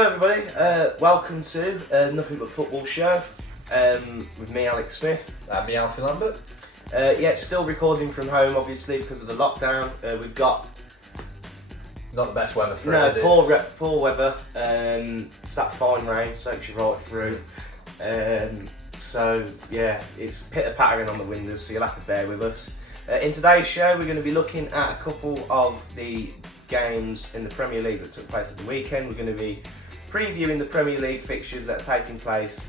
Hello everybody, welcome to Nothing But Football Show with me, Alex Smith. And me, Alfie Lambert. Still recording from home obviously because of the lockdown. We've got not the best weather for it, is it? Poor weather. It's that fine rain, soaks you right through. It's pitter-pattering on the windows, so you'll have to bear with us. In today's show, we're going to be looking at a couple of the games in the Premier League that took place at the weekend. We're going to be previewing the Premier League fixtures that are taking place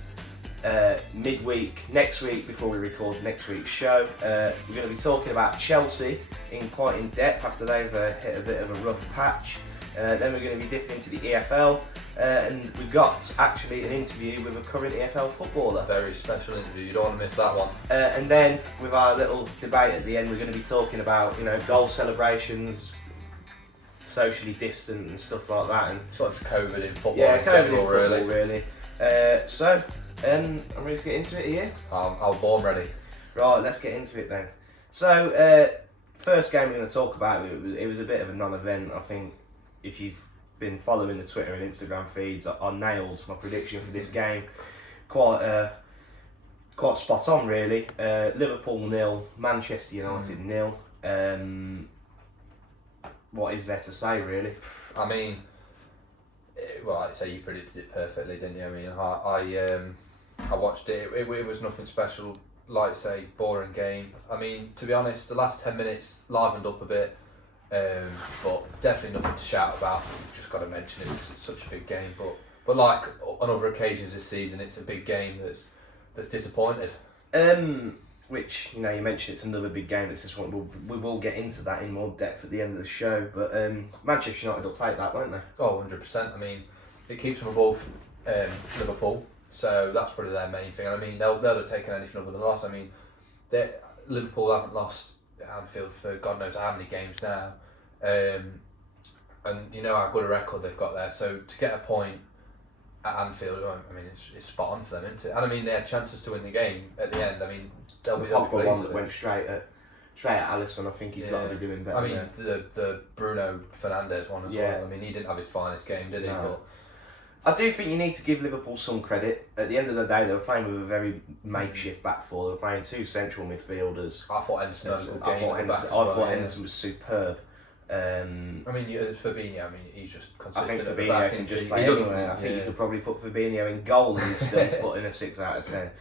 midweek next week before we record next week's show. We're going to be talking about Chelsea quite in depth after they've hit a bit of a rough patch. Then we're going to be dipping into the EFL, and we've got actually an interview with a current EFL footballer. Very special interview, you don't want to miss that one. And then with our little debate at the end, we're going to be talking about goal celebrations, socially distant and stuff like that, and such COVID in football in general, really. I'm ready to get into it. Are you? I'm born ready. Right, let's get into it then. So, first game we're going to talk about, it was a bit of a non-event. I think if you've been following the Twitter and Instagram feeds, I nailed my prediction for this game. Quite spot on, really. Liverpool 0, Manchester United 0. What is there to say, really? I mean, I'd say you predicted it perfectly, didn't you? I mean, I watched it. It was nothing special. Like say, boring game. I mean, to be honest, the last 10 minutes livened up a bit, but definitely nothing to shout about. You've just got to mention it because it's such a big game. But like on other occasions this season, it's a big game that's disappointed. Which, you mentioned it's another big game. It's this one. We will get into that in more depth at the end of the show. But Manchester United will take that, won't they? Oh, 100%. I mean, it keeps them above Liverpool, so that's probably their main thing. I mean, they'll have taken anything other than a loss. I mean, Liverpool haven't lost at Anfield for God knows how many games now, and you know how good a record they've got there. So to get a point at Anfield, I mean, it's spot on for them, isn't it? And I mean, they had chances to win the game at the end. I mean, they'll be pleased one that went straight at Alisson. I think he's got to be doing better. I mean, the Bruno Fernandes one as well. I mean, he didn't have his finest game, did he? No. But I do think you need to give Liverpool some credit. At the end of the day, they were playing with a very makeshift back four. They were playing two central midfielders. I thought Henderson had a good game. I thought Henderson was superb. I mean, Fabinho. I mean, he's just consistent. I think Fabinho can just play anywhere. I think you could probably put Fabinho in goal and still put in a 6 out of 10.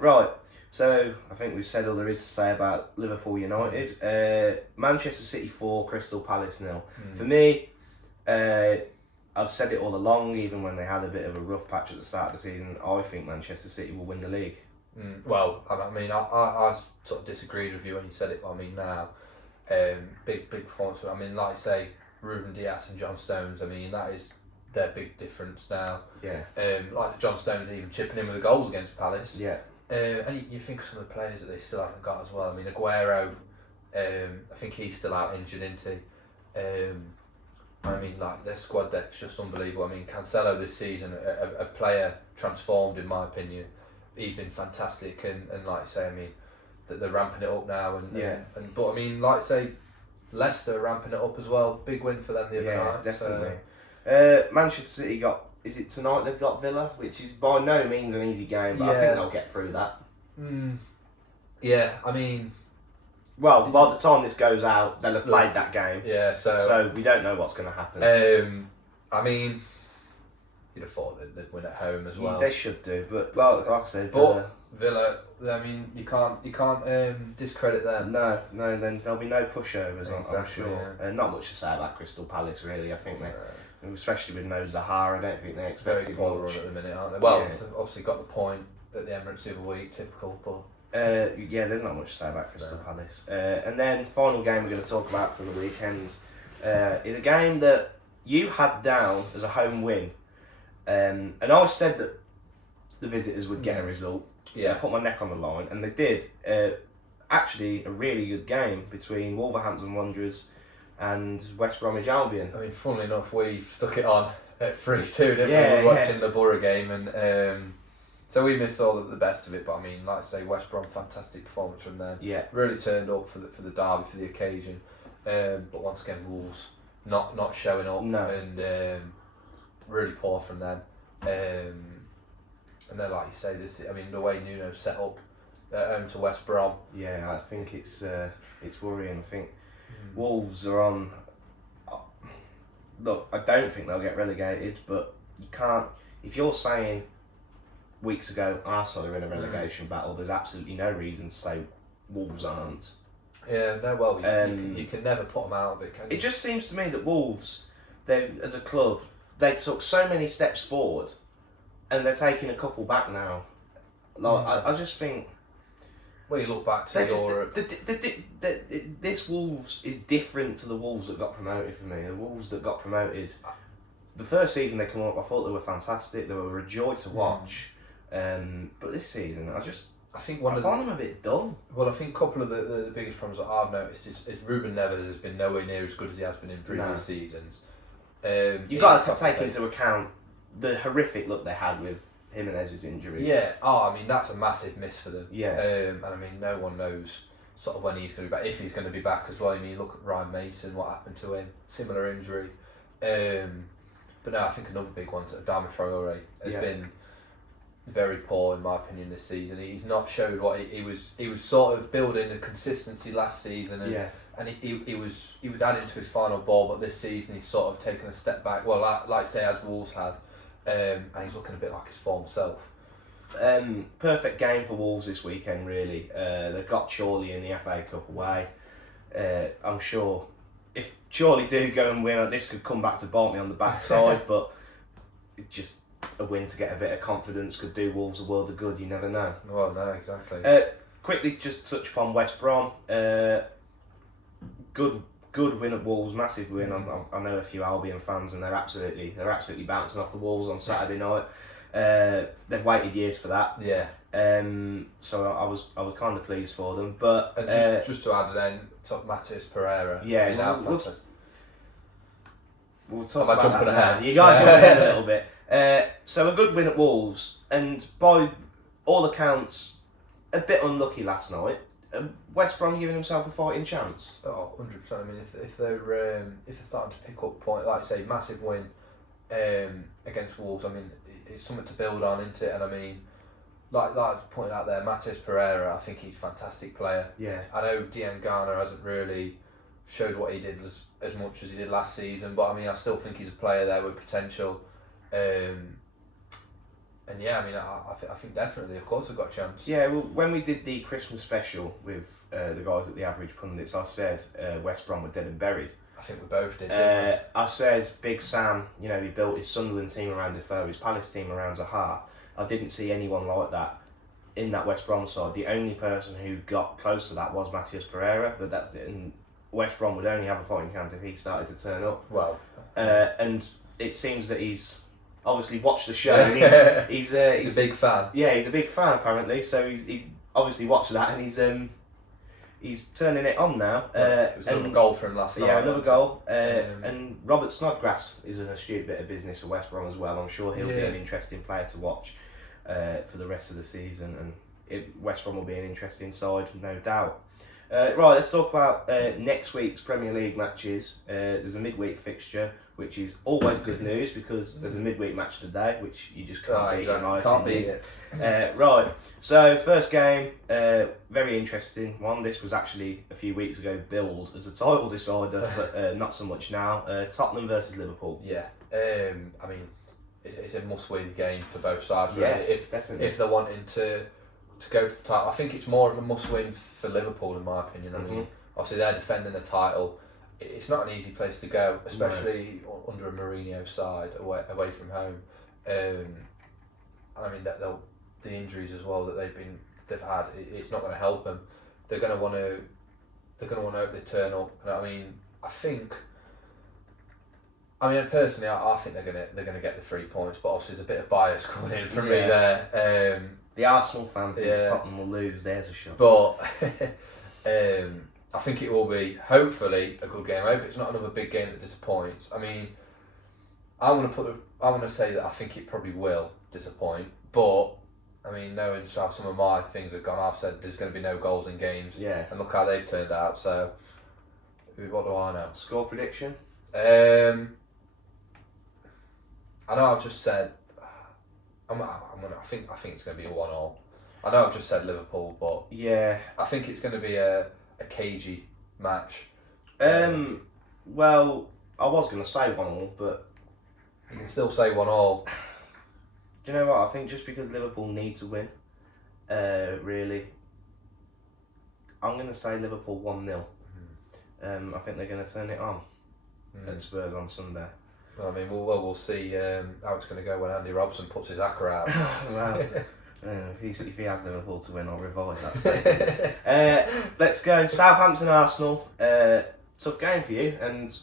Right. So I think we've said all there is to say about Liverpool United. Manchester City 4, Crystal Palace 0. For me, I've said it all along. Even when they had a bit of a rough patch at the start of the season, I think Manchester City will win the league. Well, I mean, I sort of disagreed with you when you said it. But I mean, now. Big performance. I mean, like I say, Ruben Dias and John Stones. I mean, that is their big difference now. Yeah. Like John Stones even chipping in with the goals against Palace. Yeah. And you think of some of the players that they still haven't got as well. I mean, Aguero. I think he's still out injured, isn't he? I mean, like their squad depth's just unbelievable. I mean, Cancelo this season, a player transformed in my opinion. He's been fantastic, and like I say, I mean. That they're ramping it up now, but I mean, like say, Leicester ramping it up as well. Big win for them the other night. Definitely. Manchester City is it tonight? They've got Villa, which is by no means an easy game, but I think they'll get through that. Yeah, I mean, well, by the time this goes out, they'll have played that game. Yeah, so we don't know what's going to happen. I mean, you'd have thought they'd win at home as well. They should do, but like I said, Villa, I mean, you can't discredit them. No, then there'll be no pushovers, Exactly, I'm sure. Yeah. Not much to say about Crystal Palace, really. I think especially with no Zaha, I don't think they expect very poor run at the minute, aren't they? Well, they've obviously got the point at the Emirates the other week, typical, but... there's not much to say about Crystal Palace. And then, final game we're going to talk about from the weekend is a game that you had down as a home win. And I said that the visitors would get a result. Yeah. I put my neck on the line, and they did. Actually, a really good game between Wolverhampton Wanderers and West Bromwich Albion. I mean, funnily enough, we stuck it on at 3-2, didn't we? We were watching the Borough game, and so we missed all of the best of it. But I mean, like I say, West Brom, fantastic performance from them. Yeah. Really turned up for the derby, for the occasion. But once again, Wolves not showing up. No. And really poor from them. And then, like you say, the way Nuno's set up at home to West Brom. Yeah, I think it's worrying. I think Wolves are on. Look, I don't think they'll get relegated, but you can't. If you're saying weeks ago Arsenal are in a relegation battle, there's absolutely no reason to say Wolves aren't. Yeah, no, well, you can never put them out of it, can you? It just seems to me that Wolves, they as a club, they took so many steps forward, and they're taking a couple back now. Like I just think. Well, you look back to Europe. This Wolves is different to the Wolves that got promoted for me. The Wolves that got promoted, the first season they come up, I thought they were fantastic. They were a joy to watch. But this season, I find them a bit dull. Well, I think a couple of the biggest problems that I've noticed is Ruben Neves has been nowhere near as good as he has been in previous seasons. You've got to take into account the horrific look they had with Jimenez's injury. Yeah, that's a massive miss for them. Yeah. And no one knows sort of when he's going to be back, if he's going to be back as well. You look at Ryan Mason, what happened to him, similar injury. But no, I think another big one, Adama Traore, has been very poor in my opinion this season. He's not showed what he was sort of building a consistency last season, and he was adding to his final ball, but this season he's sort of taken a step back. Well, like say as Wolves have. And he's looking a bit like his former self. Perfect game for Wolves this weekend, really. They've got Chorley in the FA Cup away. I'm sure if Chorley do go and win, this could come back to bite me on the backside, but just a win to get a bit of confidence could do Wolves a world of good. You never know. Well, no, exactly. Quickly, just touch upon West Brom. Good win at Wolves, massive win. I know a few Albion fans, and they're absolutely bouncing off the walls on Saturday night. They've waited years for that. Yeah. So I was kind of pleased for them, but and just to add then, Matheus Pereira. Yeah, we'll talk about jumping that. ahead. You got to jump ahead a little bit. So a good win at Wolves, and by all accounts, a bit unlucky last night. West Brom giving himself a fighting chance. 100%. If they're starting to pick up point, like I say, massive win against Wolves. It's something to build on, isn't it? And like I pointed out there, Matheus Pereira, I think he's a fantastic player. Yeah. I know Dian Garner hasn't really showed what he did as much as he did last season, but I still think he's a player there with potential. And yeah, I think definitely, of course, I've got a chance. Yeah, well, when we did the Christmas special with the guys at the Average Pundits, I said West Brom were dead and buried. I think we both did, didn't we? I said Big Sam, he built his Sunderland team around Defoe, his Palace team around Zaha. I didn't see anyone like that in that West Brom side. The only person who got close to that was Matheus Pereira, but that's it. And West Brom would only have a fighting chance if he started to turn up. Well, and it seems that he's obviously watched the show. And he's a big fan. Yeah, he's a big fan apparently. So he's obviously watched that, and he's turning it on now. It was another goal for him last night. Yeah, another goal. And Robert Snodgrass is an astute bit of business for West Brom as well. I'm sure he'll be an interesting player to watch for the rest of the season, and West Brom will be an interesting side, no doubt. Right, let's talk about next week's Premier League matches. There's a midweek fixture, which is always good news because there's a midweek match today, which you just can't beat. Exactly. Can't beat it. Right, so first game, very interesting one. This was actually a few weeks ago billed as a title decider, but not so much now. Tottenham versus Liverpool. Yeah, it's a must-win game for both sides. Really. Yeah, definitely. If they're wanting to go for the title, I think it's more of a must-win for Liverpool, in my opinion. Obviously they're defending the title. It's not an easy place to go, especially under a Mourinho side away from home. The injuries as well that they've had, it's not going to help them. They're going to want to hope they turn up. And personally, I think they're going to get the 3 points, but obviously there's a bit of bias coming in from me there. The Arsenal fan thinks Tottenham will lose. There's a shot. But I think it will be, hopefully, a good game. I hope it's not another big game that disappoints. I want to say that I think it probably will disappoint, but knowing how some of my things have gone, I've said there's going to be no goals in games. Yeah. And look how they've turned out. So, what do I know? Score prediction? I know I've just said. I think it's going to be a 1-1. I know I've just said Liverpool, but yeah, I think it's going to be a cagey match. Well, I was going to say 1-1, but you can still say 1-1. Do you know what? I think just because Liverpool need to win, really, I'm going to say Liverpool 1-0. I think they're going to turn it on at Spurs on Sunday. Well, I mean, we'll see how it's going to go when Andy Robson puts his acca out. Well, if he has Liverpool to win, I'll revise that statement. Let's go Southampton Arsenal. Tough game for you, and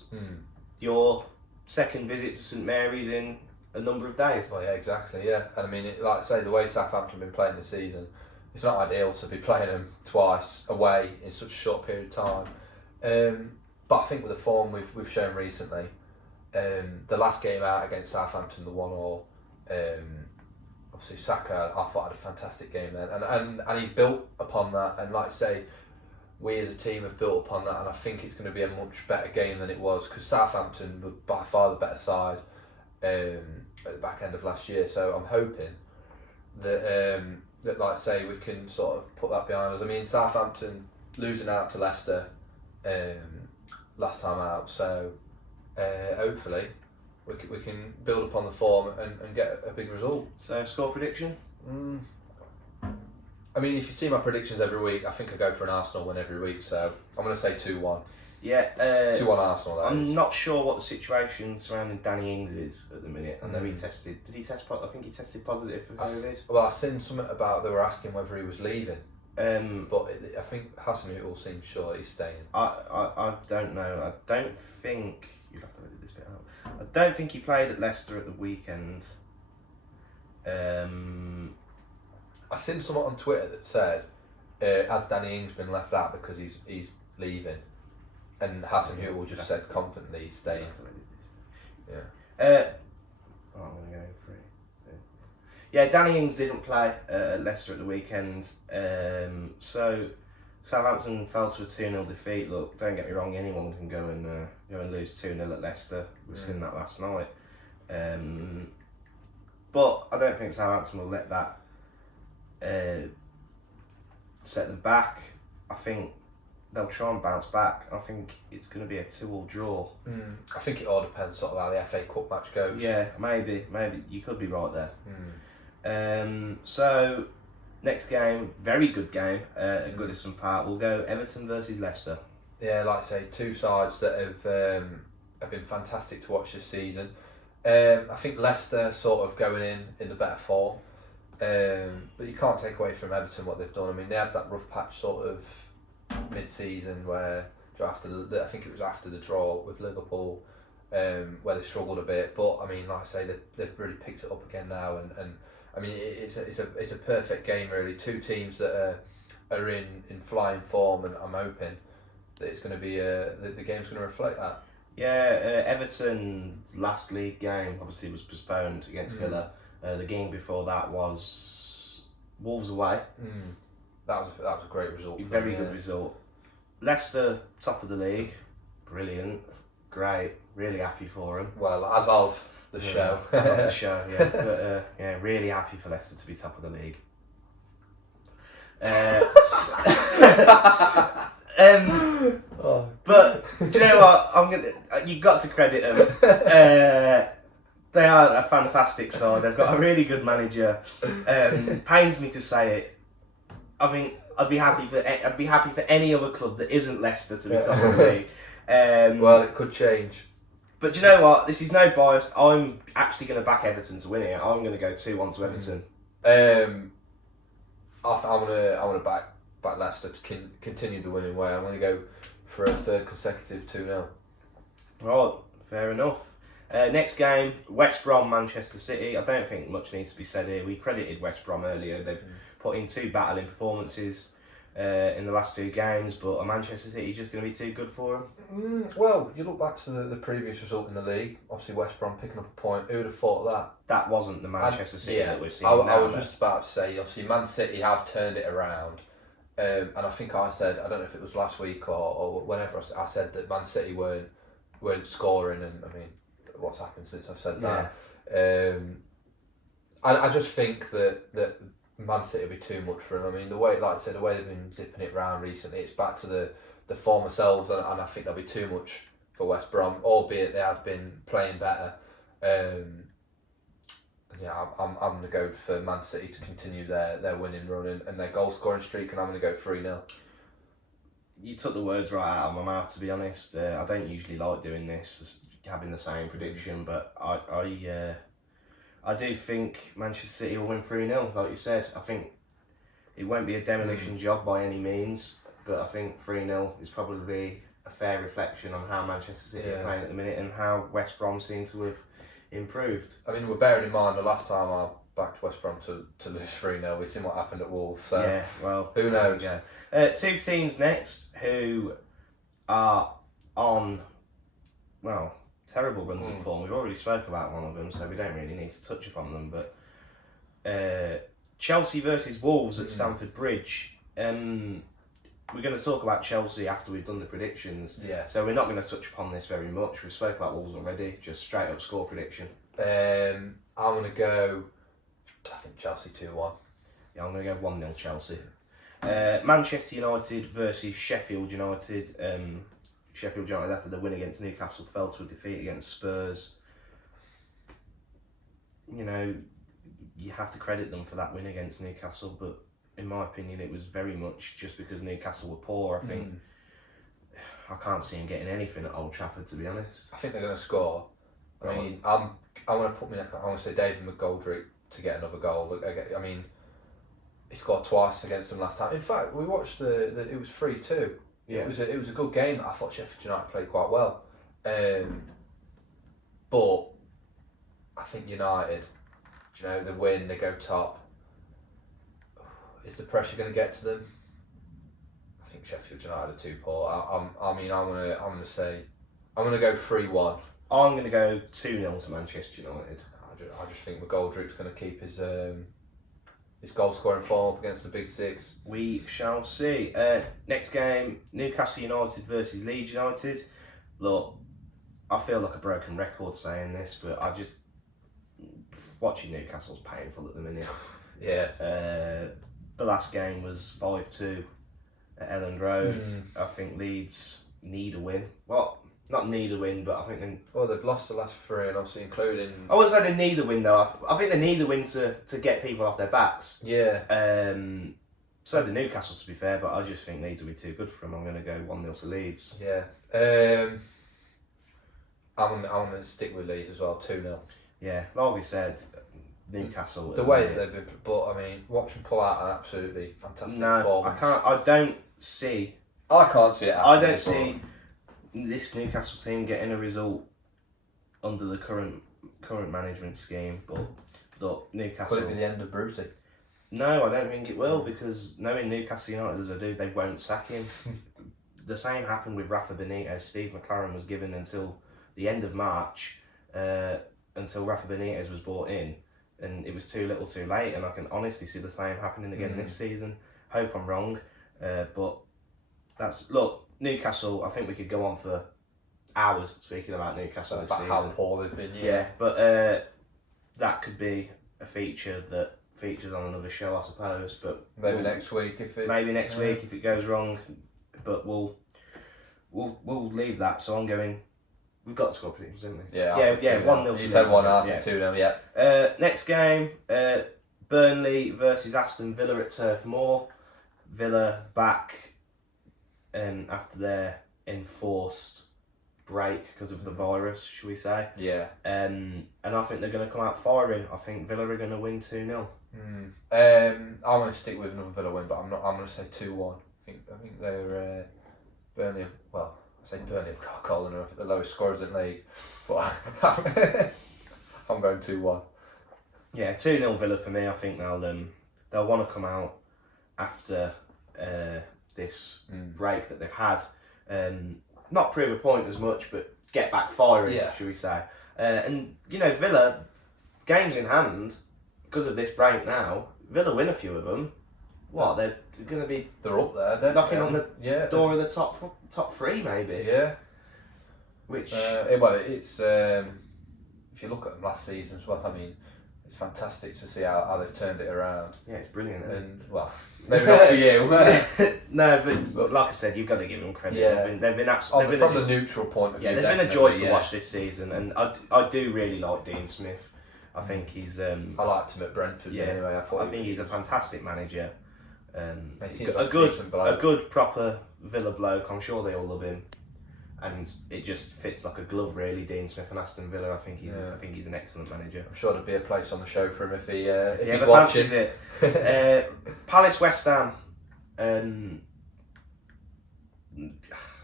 your second visit to St Mary's in a number of days. Well, yeah, exactly. Yeah, and I mean, like I say, the way Southampton have been playing this season, it's not ideal to be playing them twice away in such a short period of time. But I think with the form we've shown recently. The last game out against Southampton, the 1-1, obviously Saka, I thought had a fantastic game then, and he's built upon that, and like I say, we as a team have built upon that, and I think it's going to be a much better game than it was, because Southampton were by far the better side at the back end of last year, so I'm hoping that, like I say, we can sort of put that behind us. I mean, Southampton losing out to Leicester last time out, so hopefully we can build upon the form and get a big result. So, score prediction? I mean, if you see my predictions every week, I think I go for an Arsenal win every week, so I'm going to say 2-1. Yeah. 2-1 Arsenal, that is. I'm not sure what the situation surrounding Danny Ings is at the minute. I know he tested... Did he test... I think he tested positive for COVID. Well, I've seen something about... They were asking whether he was leaving. But I think Hasenhüttl seems sure he's staying. I don't know. I don't think... You'll have to edit this bit out. I don't think he played at Leicester at the weekend. I seen someone on Twitter that said, has Danny Ings been left out because he's leaving? And Hasenhüttl just said confidently he's staying. Yeah. I'm going to go for it. So. Yeah, Danny Ings didn't play at Leicester at the weekend. So Southampton fell to a 2-0 defeat. Look, don't get me wrong, anyone can go and lose 2-0 at Leicester. We've seen that last night. But I don't think Southampton will let that set them back. I think they'll try and bounce back. I think it's going to be a 2-2 draw. I think it all depends sort of how the FA Cup match goes. Yeah, maybe you could be right there. So next game, very good game at Goodison Park. We'll go Everton versus Leicester. Yeah, like I say, two sides that have been fantastic to watch this season. I think Leicester sort of going in the better form. But you can't take away from Everton what they've done. I mean, they had that rough patch sort of mid-season where I think it was after the draw with Liverpool, where they struggled a bit. But I mean, like I say, they've really picked it up again now, and I mean it's a perfect game really. Two teams that are in flying form, and I'm hoping that it's going to be the game's going to reflect that. Yeah, Everton's last league game obviously was postponed against Villa. The game before that was Wolves away. That was a great result. Very good result. Leicester top of the league, brilliant, great. Really happy for them. Well, as of the show, as of the show, yeah. But yeah, really happy for Leicester to be top of the league. But do you know what? You've got to credit them. They are a fantastic side. They've got a really good manager. Pains me to say it. I mean, I'd be happy for any other club that isn't Leicester to be top of the league. Well, it could change. But do you know what? This is no bias. I'm actually going to back Everton to win it. I'm going to go 2-1 to Everton. I'm going to back Leicester to continue the winning way. I'm going to go for a third consecutive 2-0. Right, fair enough. Next game, West Brom, Manchester City. I don't think much needs to be said here. We credited West Brom earlier. They've put in two battling performances in the last two games, but are Manchester City just going to be too good for them? Well, you look back to the previous result in the league. Obviously, West Brom picking up a point. Who would have thought of that? That wasn't the Manchester City that we're seeing I now. was just about to say, obviously, Man City have turned it around. And I think I said, I don't know if it was last week or whenever, I said that Man City weren't scoring, and I mean, what's happened since I've said that? I just think that Man City will be too much for him. I mean, the way, like I said, the way they've been zipping it round recently, it's back to the former selves, and I think they'll be too much for West Brom, albeit they have been playing better. Yeah, I'm going to go for Man City to continue their winning run and their goal scoring streak, and I'm going to go 3-0. You took the words right out of my mouth, to be honest. I don't usually like doing this, having the same prediction, but I do think Manchester City will win 3-0, like you said. I think it won't be a demolition job by any means, but I think 3-0 is probably a fair reflection on how Manchester City are playing at the minute and how West Brom seem to have improved. I mean, we're bearing in mind the last time I backed West Brom to lose 3-0, we've seen what happened at Wolves, so yeah, well, who knows? Yeah. Two teams next who are on, well, terrible runs of form. We've already spoke about one of them, so we don't really need to touch upon them. But Chelsea versus Wolves at Stamford Bridge. We're going to talk about Chelsea after we've done the predictions. Yeah. So we're not going to touch upon this very much. We've spoke about Wolves already. Just straight up score prediction. I'm going to go, I think Chelsea 2-1. Yeah, I'm going to go 1-0 Chelsea. Manchester United versus Sheffield United. Sheffield United, after the win against Newcastle, fell to a defeat against Spurs. You know, you have to credit them for that win against Newcastle, but in my opinion, it was very much just because Newcastle were poor. I think I can't see them getting anything at Old Trafford, to be honest. I think they're going to score. I mean, I'm going to say David McGoldrick to get another goal. I mean, he scored twice against them last time. In fact, we watched it was 3-2. Yeah. It was a good game. I thought Sheffield United played quite well, but I think United, you know, they win, they go top. Is the pressure going to get to them? I think Sheffield United are too poor. I'm going to go 3-1. I'm going to go 2-0 to Manchester United. I just think McGoldrick's going to keep his goal scoring form up against the Big Six. We shall see. Next game, Newcastle United versus Leeds United. Look, I feel like a broken record saying this, but watching Newcastle's painful at the minute. Yeah. The last game was 5-2 at Elland Road. I think Leeds need a win. Well, not need a win, but I think they've lost the last three, and obviously including. I wouldn't say they need a win though. I think they need a win to get people off their backs. Yeah. So the Newcastle, to be fair, but I just think Leeds will be too good for them. I'm going to go 1-0 to Leeds. Yeah. I'm going to stick with Leeds as well, 2-0. Yeah, like we said, Newcastle. The way that they've been, but I mean, watch them pull out an absolutely fantastic performance. I can't. I don't see. I can't see it. I don't see this Newcastle team getting a result under the current management scheme. But look, Newcastle. Could it be the end of Brucey? No, I don't think it will, because knowing Newcastle United as I do, they won't sack him. The same happened with Rafa Benitez. Steve McLaren was given until the end of March, until Rafa Benitez was brought in, and it was too little too late, and I can honestly see the same happening again this season. Hope I'm wrong, but look, Newcastle, I think we could go on for hours speaking about Newcastle this season. How poor they've been, yeah. But that could be a feature that features on another show, I suppose. But maybe next week if it goes wrong. But we'll leave that. So I'm going. We've got score predictions, haven't we? Yeah. 1-0. You said 1, I said 2-0. Yeah. Next game, Burnley versus Aston Villa at Turf Moor. Villa back after their enforced break because of the virus, should we say? Yeah. And I think they're going to come out firing. I think Villa are going to win 2-0. I'm going to stick with another Villa win, but I'm going to say 2-1. I think they're Burnley. Well, I say Burnley have got a goal and they're the lowest scorers in the league, but I'm going 2-1. Yeah, 2-0 Villa for me. I think they'll want to come out after this break that they've had, not prove a point as much, but get back firing, should we say? And you know, Villa, games in hand, because of this break now, Villa win a few of them. What, they're going to be? They're up there, definitely. Knocking on the door of the top three, maybe. Yeah. Which well, it's if if you look at them last season as well, I mean, it's fantastic to see how they've turned it around. Yeah, it's brilliant. Isn't it? And well, maybe not for you. No, but like I said, you've got to give them credit. Yeah. They've been absolutely from the neutral point of view. Yeah, they've been a joy to watch this season, and I do really like Dean Smith. I think he's. I liked him at Brentford. Yeah, anyway, I think he's a fantastic manager. He A good proper Villa bloke. I'm sure they all love him, and it just fits like a glove, really. Dean Smith and Aston Villa. I think he's an excellent manager. I'm sure there'd be a place on the show for him if he's ever watching. fancies it. Palace West Ham. Again,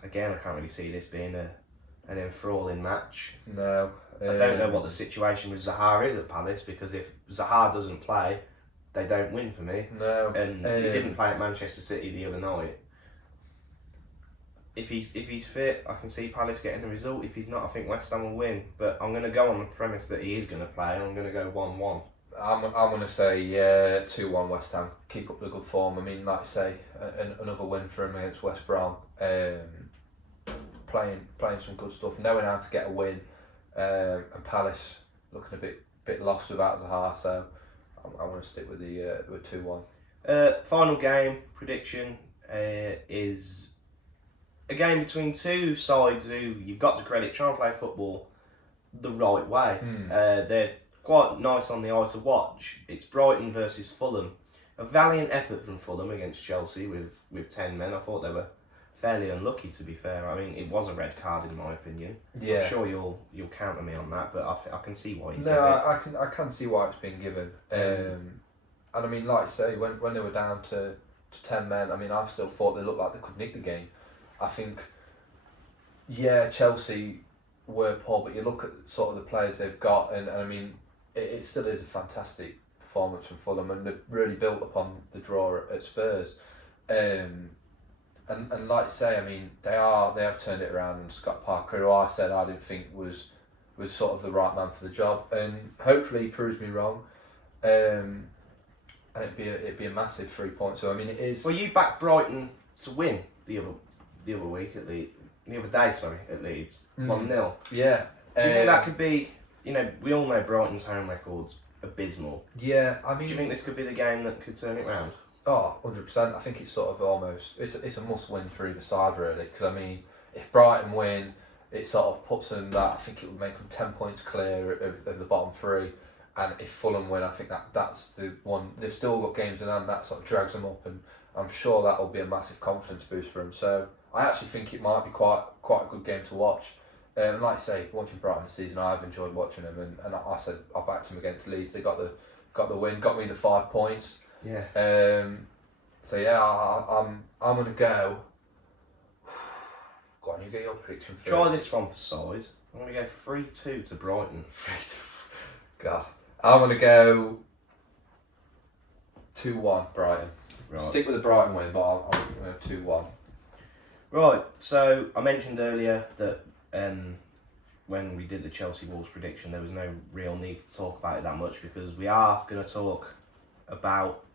I can't really see this being an enthralling match. No. I don't know what the situation with Zaha is at Palace, because if Zaha doesn't play, they don't win for me. No. And he didn't play at Manchester City the other night. If he's fit, I can see Palace getting a result. If he's not, I think West Ham will win. But I'm going to go on the premise that he is going to play, and I'm going to go 1-1. I'm going to say 2-1 West Ham. Keep up the good form. I mean, like I say, another win for him against West Brom. Playing some good stuff, knowing how to get a win. And Palace looking a bit lost without Zaha, so I want to stick with the 2-1. Final game prediction is a game between two sides who you've got to credit try and play football the right way. They're quite nice on the eye to watch. It's Brighton versus Fulham. A valiant effort from Fulham against Chelsea with 10 men. I thought they were fairly unlucky, to be fair. I mean, it was a red card in my opinion. Yeah. I'm sure you'll counter me on that, but I can see why you No, I can see why it's been given. And I mean, like I say, when they were down to 10 men, I mean, I still thought they looked like they could nick the game. I think, yeah, Chelsea were poor, but you look at sort of the players they've got, and I mean, it still is a fantastic performance from Fulham, and they've really built upon the draw at Spurs. And like I say, I mean, they have turned it around, and Scott Parker, who I said I didn't think was sort of the right man for the job, and hopefully he proves me wrong. And it'd be a massive 3 points. So I mean, it is. Well, you backed Brighton to win the other week at Leeds. The other day, sorry, at Leeds, 1-0. Yeah. Do you think that could be? You know, we all know Brighton's home record's abysmal. Yeah, I mean. Do you think this could be the game that could turn it round? Oh, 100%. I think it's sort of almost it's a must win for either side, really. Because I mean, if Brighton win, it sort of puts them that. I think it would make them 10 points clear of the bottom three. And if Fulham win, I think that's the one. They've still got games in hand, that sort of drags them up, and I'm sure that will be a massive confidence boost for them. So I actually think it might be quite a good game to watch. And like I say, watching Brighton this season, I've enjoyed watching them, and I said I backed them against Leeds. They got the win, got me the 5 points. Yeah. So yeah, I'm gonna go. Go on, you get your prediction first. Try this one for size. I'm gonna go 3-2 to Brighton. God, I'm gonna go 2-1 Brighton. Right. Stick with the Brighton win, but I'm gonna go 2-1. Right. So I mentioned earlier that when we did the Chelsea Wolves prediction, there was no real need to talk about it that much, because we are going to talk about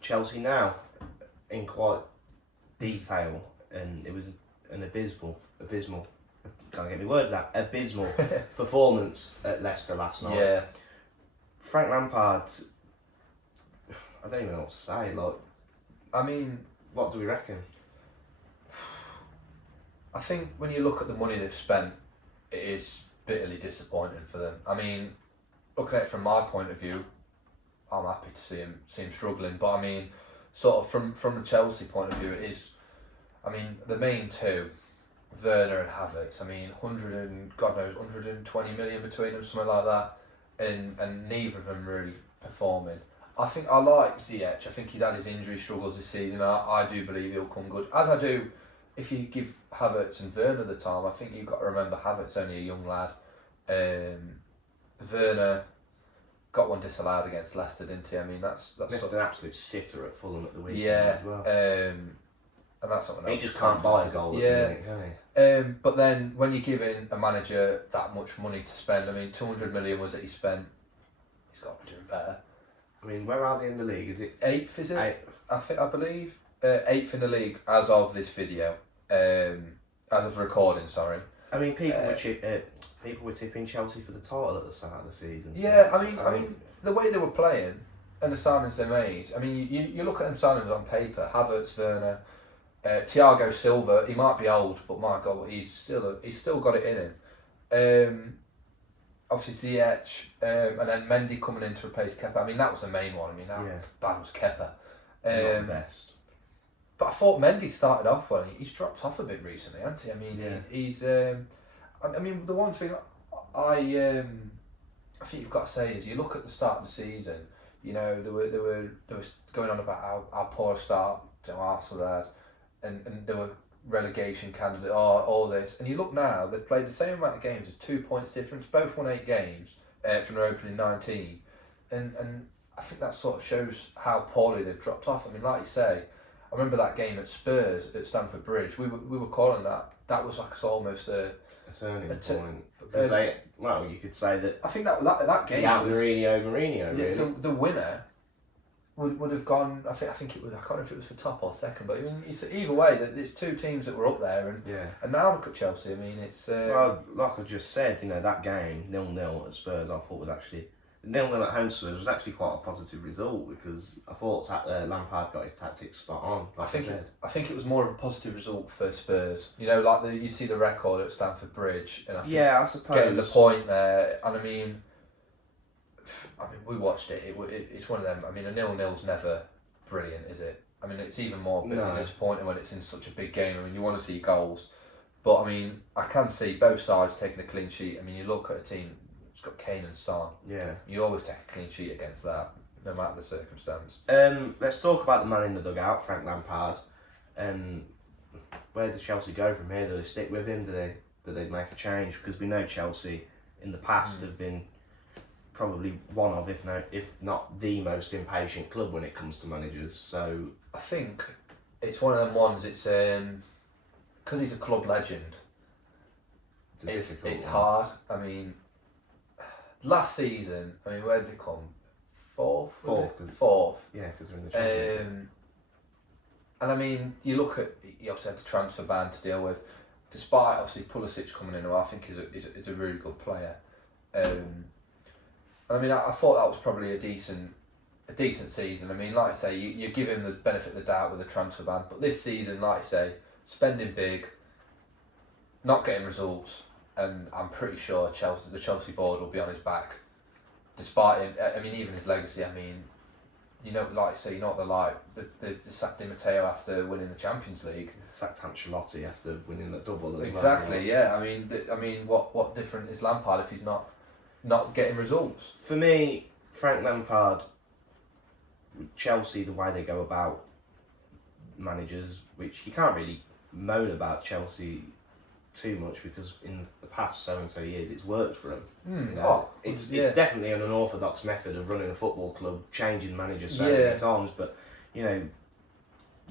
Chelsea now in quite detail, and it was an abysmal, can't get my words out, abysmal performance at Leicester last night. Yeah. Frank Lampard, I don't even know what to say. Like, I mean, what do we reckon? I think when you look at the money they've spent, it is bitterly disappointing for them. I mean, looking at it from my point of view, I'm happy to see him struggling. But I mean, sort of from the Chelsea point of view, it is. I mean, the main two, Werner and Havertz. I mean, 120 million between them, something like that, and neither of them really performing. I think I like Ziyech. I think he's had his injury struggles this season. I do believe he'll come good, as I do. If you give Havertz and Werner the time, I think you've got to remember Havertz only a young lad. Werner got one disallowed against Leicester, didn't he? I mean, that's missed an absolute sitter at Fulham at the weekend as well. And that's something else. He just can't buy a goal. Yeah. At the minute, can he? But then when you're giving a manager that much money to spend, I mean, 200 million was it he spent. He's got to be doing better. I mean, where are they in the league? Is it 8th? Is it? 8th. I believe 8th in the league as of this video. As of recording, sorry. I mean, people were tipping Chelsea for the title at the start of the season. So, Yeah, I mean, the way they were playing and the signings they made. I mean, you look at them signings on paper: Havertz, Werner, Thiago Silva. He might be old, but my God, he's still got it in him. Obviously Ziyech, and then Mendy coming in to replace Kepa. I mean, that was the main one. I mean, how bad was Kepa? Not the best. But I thought Mendy started off well. He's dropped off a bit recently, hasn't he? I mean, he's. I mean, the one thing I think you've got to say is you look at the start of the season. You know, there was going on about how poor a start Arsenal had, and there were relegation candidate, all this, and you look now, they've played the same amount of games, there's 2 points difference, both won 8 games from their opening 19, and I think that sort of shows how poorly they've dropped off. I mean, like you say, I remember that game at Spurs at Stamford Bridge, we were calling that was like almost a turning point, because you could say that I think that game was Mourinho really. The winner would have gone. I think it was. I can't remember if it was for top or second, but I mean, either way, it's 2 teams that were up there, and now look at Chelsea. I mean, it's well, like I just said, that game 0-0 at Spurs, I thought was actually 0-0 at home. Spurs was actually quite a positive result because I thought Lampard got his tactics spot on. Like I think it was more of a positive result for Spurs. Like you see the record at Stamford Bridge, and I suppose getting the point there, and I mean, we watched it. It's one of them. I mean, a 0-0's never brilliant, is it? I mean, it's even more disappointing when it's in such a big game. I mean, you want to see goals, but I mean, I can see both sides taking a clean sheet. I mean, you look at a team that's got Kane and Son. Yeah. You always take a clean sheet against that, no matter the circumstance. Let's talk about the man in the dugout, Frank Lampard. Where does Chelsea go from here? Do they stick with him? Do they make a change? Because we know Chelsea in the past have been probably one of, if not the most impatient club when it comes to managers. So I think it's one of them ones. It's because he's a club legend. It's hard. I mean, last season, where did they come? Fourth. Yeah, because they're in the Champions League. And I mean, you look at, you obviously had the transfer ban to deal with. Despite obviously Pulisic coming in, who I think is a really good player. I mean, I thought that was probably a decent season. I mean, like I say, you give him the benefit of the doubt with the transfer ban, but this season, like I say, spending big, not getting results, and I'm pretty sure the Chelsea board will be on his back, despite him. I mean, even his legacy. I mean, like I say, what they're like. They sacked Di Matteo after winning the Champions League. Sacked Ancelotti after winning the double as well. Exactly. Yeah. I mean, what different is Lampard if he's not getting results? For me, Frank Lampard, Chelsea, the way they go about managers, which you can't really moan about Chelsea too much because in the past so and so years it's worked for them. It's definitely an unorthodox method of running a football club, changing managers so many times. But you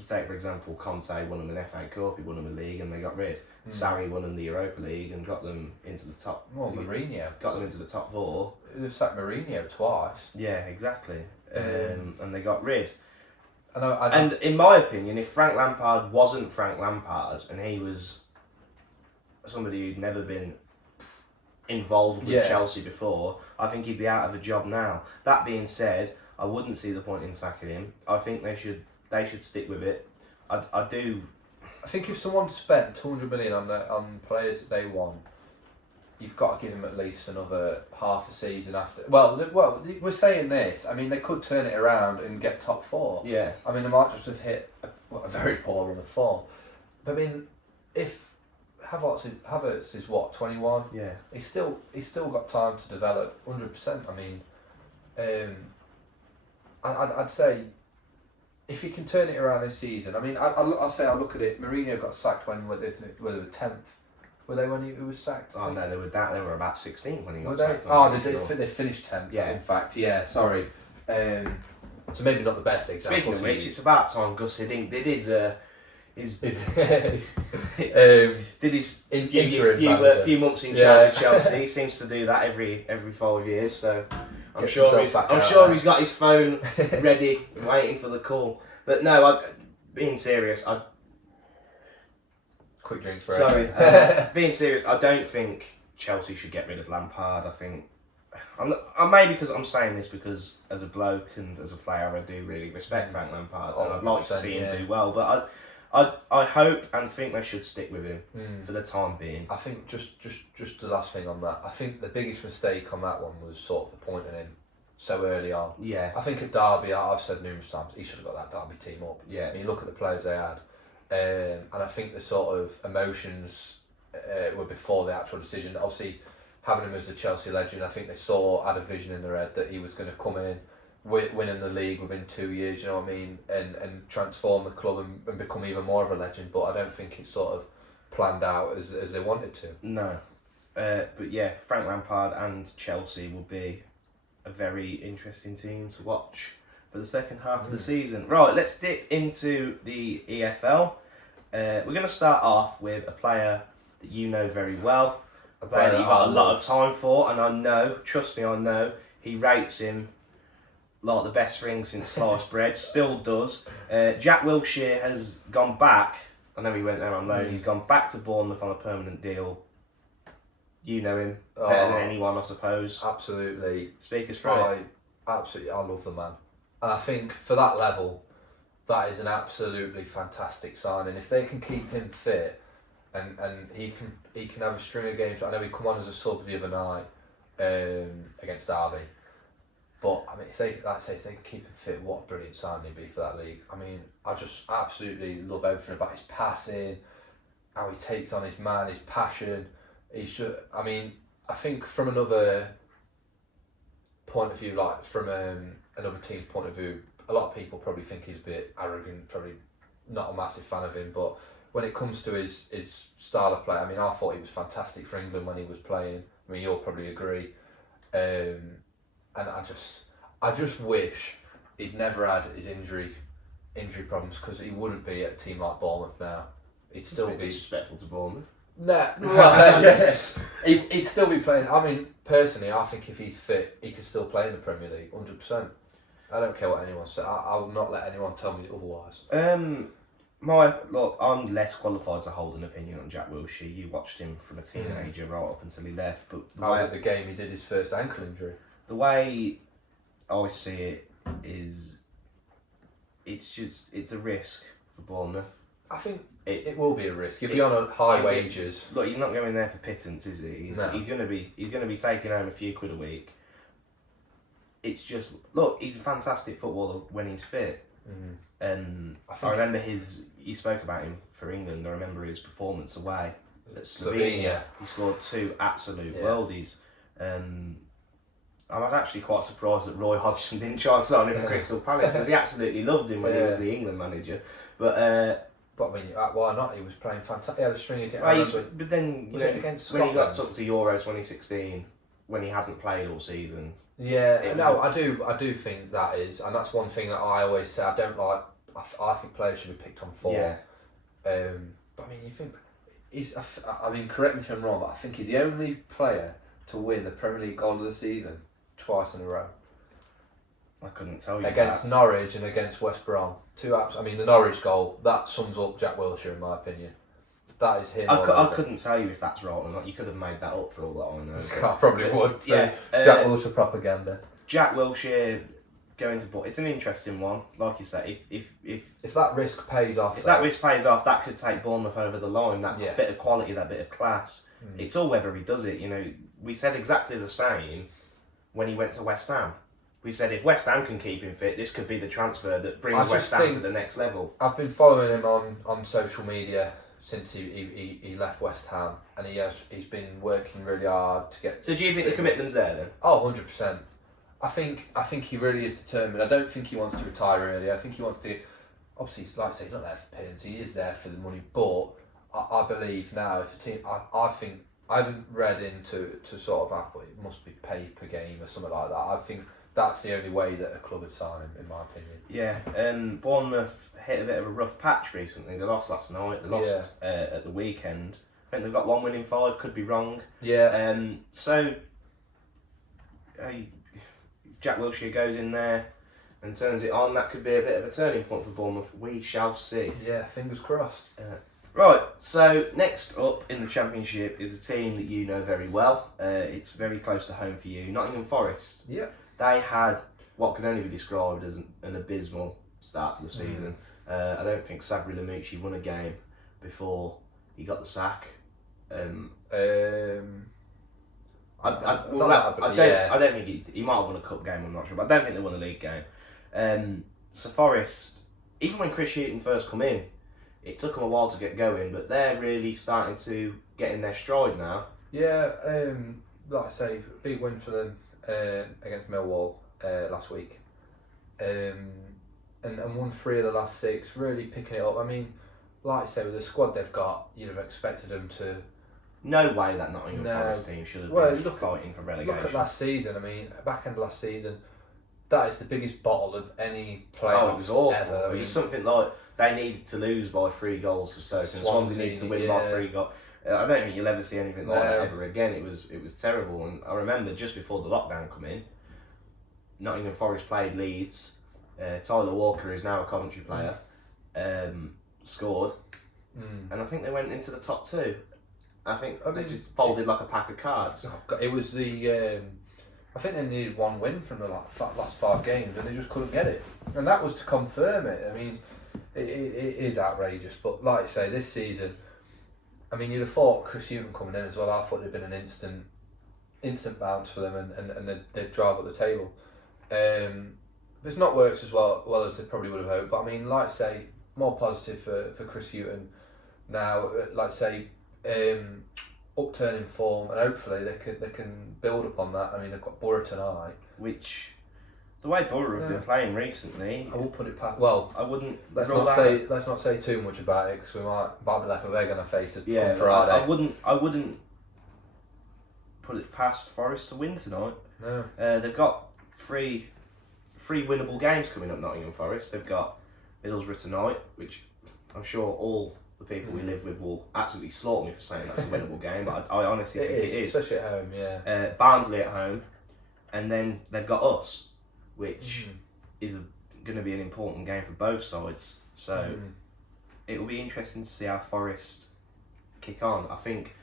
take for example Conte won them an FA Cup, he won them a league, and they got rid. Sarri won them the Europa League and got them into the top. Well, Mourinho got them into the top 4. They've sacked Mourinho twice. Yeah, exactly. And they got rid. And in my opinion, if Frank Lampard wasn't Frank Lampard and he was somebody who'd never been involved with Chelsea before, I think he'd be out of a job now. That being said, I wouldn't see the point in sacking him. I think they should stick with it. I do. I think if someone spent 200 million on players that they want, you've got to give them at least another half a season after. Well, we're saying this. I mean, they could turn it around and get top 4. Yeah. I mean, they might just have hit a very poor run of form. But I mean, if Havertz is what, 21? Yeah. He's still got time to develop 100%. I mean, I'd say if he can turn it around this season, I mean, I'll say I'll look at it. Mourinho got sacked when they were 10th. Were they when he was sacked? Oh no, they were about 16th when he got sacked. They finished 10th. Yeah. In fact, yeah. Sorry. So maybe not the best example. Speaking of which, it's about time Gus Hiddink did his few months in charge of Chelsea. He seems to do that every 5 years. So I'm sure he's got his phone ready, waiting for the call. But no, being serious, quick drinks for Sorry, being serious, I don't think Chelsea should get rid of Lampard. I think maybe because I'm saying this because as a bloke and as a player, I do really respect Frank Lampard, and I'd like to see him do well. But I hope and think they should stick with him for the time being. I think just the last thing on that. I think the biggest mistake on that one was sort of appointing him so early on. Yeah. I think at Derby, I've said numerous times, he should have got that Derby team up. Yeah. I mean, look at the players they had, and I think the sort of emotions were before the actual decision. Obviously, having him as the Chelsea legend, I think they had a vision in their head that he was going to come in, winning the league within 2 years, you know what I mean, and transform the club and become even more of a legend. But I don't think it's sort of planned out as they wanted to. No. But yeah, Frank Lampard and Chelsea will be a very interesting team to watch for the second half of the season. Right, let's dip into the EFL. We're going to start off with a player that you know very well, a player that you've got a lot of time for, and I know, trust me, I know, he rates him like the best thing since sliced bread, still does. Jack Wilshere has gone back. I know he went there on loan. He's gone back to Bournemouth on a permanent deal. You know him better than anyone, I suppose. Absolutely. Speak us through it. I love the man. And I think for that level, that is an absolutely fantastic signing. If they can keep him fit and he can have a string of games. I know he come on as a sub the other night against Derby. But I mean, if they can keep him fit, what a brilliant signing he'd be for that league. I mean, I just absolutely love everything about his passing, how he takes on his man, his passion. I think from another point of view, like from another team's point of view, a lot of people probably think he's a bit arrogant, probably not a massive fan of him, but when it comes to his style of play, I mean, I thought he was fantastic for England when he was playing. I mean, you'll probably agree. And I just wish he'd never had his injury problems, because he wouldn't be at a team like Bournemouth now. He'd still be disrespectful to Bournemouth. Nah, well, he'd still be playing. I mean, personally, I think if he's fit, he could still play in the Premier League, 100%. I don't care what anyone says. I will not let anyone tell me otherwise. I'm less qualified to hold an opinion on Jack Wilshere. You watched him from a teenager right up until he left. But I was at the game he did his first ankle injury. The way I see it is, it's a risk for Bournemouth. I think it will be a risk. He'll be on high wages. Look, he's not going there for pittance, is he? He's going to be taking home a few quid a week. It's just, look, he's a fantastic footballer when he's fit. And I remember you spoke about him for England. I remember his performance away at Slovenia. He scored 2 absolute worldies. I was actually quite surprised that Roy Hodgson didn't try and sign him for Crystal Palace, because he absolutely loved him when he was the England manager. But I mean, why not? He was playing fantastic. He had a string against. But then when he got took to Euro 2016, when he hadn't played all season. Yeah, no, I do think that is, and that's one thing that I always say. I don't like. I think players should be picked on form. Yeah. But I mean, you think I mean, correct me if I'm wrong, but I think he's the only player to win the Premier League goal of the season twice in a row. I couldn't tell you against Norwich and against West Brom. 2 apps. I mean, the Norwich goal, that sums up Jack Wilshere in my opinion. That is him. I couldn't tell you if that's right or not. You could have made that up for all that I know. I probably would. Yeah. Jack Wilshere propaganda. Jack Wilshere going to it's an interesting one. Like you say, if that risk pays off, that could take Bournemouth over the line. That bit of quality, that bit of class. It's all whether he does it. You know, we said exactly the same when he went to West Ham. We said if West Ham can keep him fit, this could be the transfer that brings West Ham to the next level. I've been following him on social media since he left West Ham, and he's been working really hard to get. So do you think the commitment's there then? Oh, 100%. I think he really is determined. I don't think he wants to retire early. I think he wants to. Obviously, like I say, he's not there for pittance. He is there for the money. But I believe now, if a team, I think I haven't read into sort of but it must be pay per game or something like that. I think that's the only way that a club would sign him, in my opinion. Yeah, Bournemouth hit a bit of a rough patch recently. They lost last night. They lost at the weekend. I think they've got 1 win in 5. Could be wrong. Yeah. So Jack Wilshere goes in there and turns it on. That could be a bit of a turning point for Bournemouth. We shall see. Yeah, fingers crossed. Right, so next up in the Championship is a team that you know very well. It's very close to home for you, Nottingham Forest. Yeah. They had what can only be described as an abysmal start to the season. I don't think Sabri Lamucci won a game before he got the sack. I don't think he might have won a cup game. I'm not sure, but I don't think they won a league game. So Forest, even when Chris Hughton first come in, it took them a while to get going, but they're really starting to get in their stride now. Yeah, like I say, big win for them against Millwall last week, and won 3 of the last 6, really picking it up. I mean, like I say, with the squad they've got, you'd have expected them to. No way that Nottingham Forest team should have been fighting for relegation. Look at last season. I mean, back end of last season, that is the biggest bottle of any playoffs. Oh, it was awful. Ever. It was something like they needed to lose by 3 goals to Stoke, and Swansea needed to win by 3 goals. I don't think you'll ever see anything like that ever again. It was terrible, and I remember just before the lockdown come in, Nottingham Forest played Leeds. Tyler Walker is now a Coventry player. Scored, and I think they went into the top 2. I think they just folded like a pack of cards. It was the. I think they needed 1 win from the last 5 games, and they just couldn't get it. And that was to confirm it. I mean, it is outrageous. But like I say, this season, I mean, you'd have thought Chris Hughton coming in as well. I thought it'd been an instant bounce for them, and they'd drive up the table. It's not worked as well as they probably would have hoped. But I mean, like I say, more positive for Chris Hughton now. Like I say. Upturning form, and hopefully they can build upon that. I mean, they've got Borough tonight, which the way Borough have been playing recently, I won't put it past. Well, I wouldn't. Let's not say too much about it, because we might be left with egg on our faces. Yeah, come Friday. I wouldn't put it past Forest to win tonight. No. They've got three winnable games coming up. Nottingham Forest. They've got Middlesbrough tonight, which I'm sure all the people we live with will absolutely slaughter me for saying that's a winnable game, but I honestly think it is. Especially at home, yeah. Barnsley at home, and then they've got us, which is going to be an important game for both sides. So it will be interesting to see how Forest kick on. I think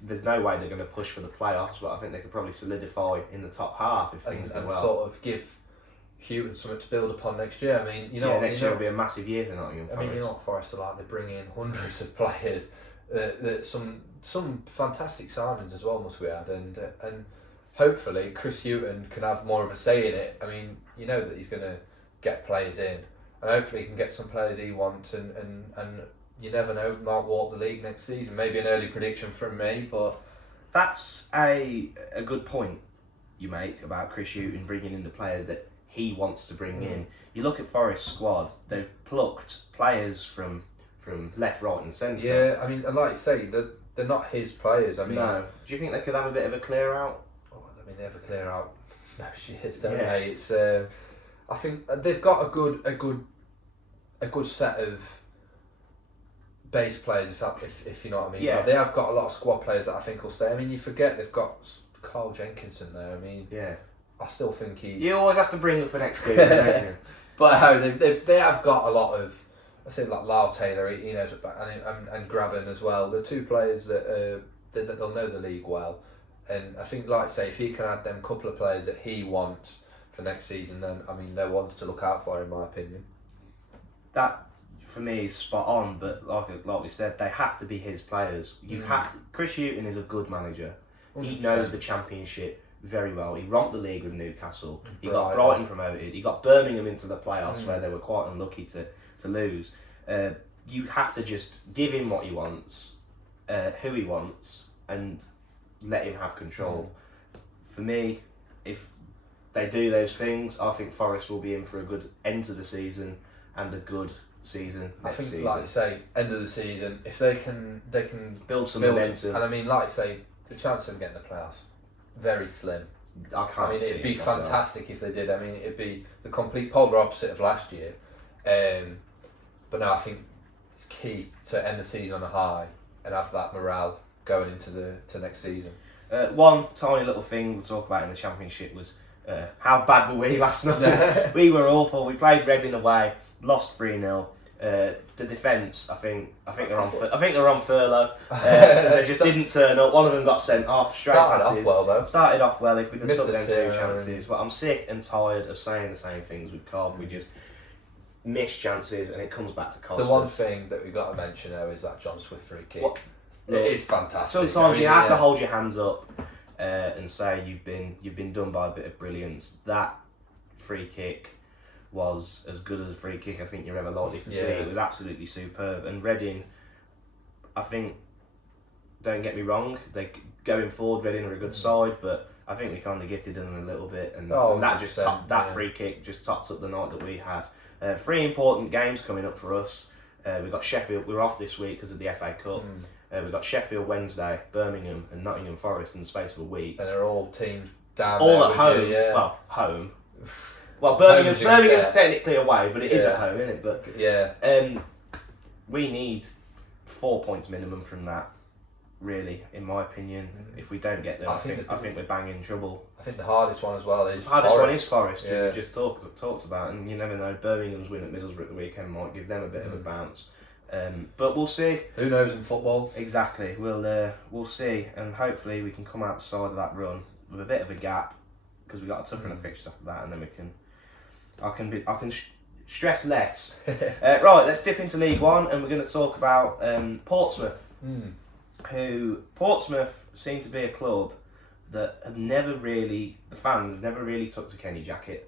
there's no way they're going to push for the playoffs, but I think they could probably solidify in the top half if things go well. And sort of give Hughton something to build upon next year. I mean, next year will be a massive year for Nottingham Forest. I mean, you know what Forest are like. They bring in hundreds of players. That some fantastic signings as well must be had, and hopefully Chris Hughton can have more of a say in it. I mean, you know that he's going to get players in, and hopefully he can get some players he wants, and you never know, might walk the league next season. Maybe an early prediction from me, but that's a good point you make about Chris Hughton bringing in the players that he wants to bring in. You look at Forest's squad; they've plucked players from left, right, and centre. Yeah, I mean, and like you say, they're not his players. I mean, no. Do you think they could have a bit of a clear out? Oh, I mean, they have a clear out. No shit, don't they? It's. I think they've got a good set of base players, if you know what I mean. Yeah. But they have got a lot of squad players that I think will stay. I mean, you forget they've got Carl Jenkinson there. I mean, yeah. I still think he's. You always have to bring up an excuse, don't you? But they have got a lot of. I say like Lyle Taylor, he knows it, and Graben as well. They're 2 players that they'll know the league well, and I think, like I say, if he can add them couple of players that he wants for next season, then I mean they're ones to look out for, in my opinion. That for me is spot on, but like we said, they have to be his players. You have to. Chris Hughton is a good manager. 100%. He knows the Championship very well. He romped the league with Newcastle. He got Brighton promoted. He got Birmingham into the playoffs where they were quite unlucky to lose. You have to just give him what he wants, who he wants, and let him have control. For me, if they do those things, I think Forest will be in for a good end to the season and a good season next season. Like I say, end of the season, if they can build some momentum. And I mean, like I say, the chance of them getting the playoffs, very slim. I mean, it'd be fantastic if they did. I mean, it'd be the complete polar opposite of last year. But no, I think it's key to end the season on a high and have that morale going into to next season. One tiny little thing we'll talk about in the Championship was how bad were we last night? We were awful. We played Reading away, lost 3-0. The defence, I think they're on furlough. They just didn't turn up. One of them got sent off. Started off well. If we'd have took them 2 chances, but I'm sick and tired of saying the same things with Carve. We just miss chances, and it comes back to cost. The one thing that we've got to mention though is that John Swift free kick. It is fantastic. Sometimes you have to hold your hands up and say you've been done by a bit of brilliance. That free kick was as good as a free kick I think you're ever likely to see. It was absolutely superb. And Reading, I think, don't get me wrong, they going forward, Reading are a good side, but I think we kind of gifted them a little bit, and that free kick just topped up the night that we had. 3 important games coming up for us. We've got Sheffield. We're off this week because of the FA Cup. We've got Sheffield Wednesday, Birmingham, and Nottingham Forest in the space of a week. And they're all teams down all there at home. You, yeah. Well, home. Well, Birmingham's technically away, but it is at home, isn't it? But we need 4 points minimum from that. Really, in my opinion, if we don't get there, I think we're banging trouble. I think the hardest one as well is Forest. Who we just talked about, and you never know. Birmingham's win at Middlesbrough at the weekend might give them a bit of a bounce. But we'll see. Who knows in football? Exactly. We'll see, and hopefully we can come out the side of that run with a bit of a gap, because we got a tougher enough fixtures after that, and then I can stress less. Right, let's dip into League One, and we're going to talk about Portsmouth. Portsmouth seem to be a club that the fans have never really took to Kenny Jackett.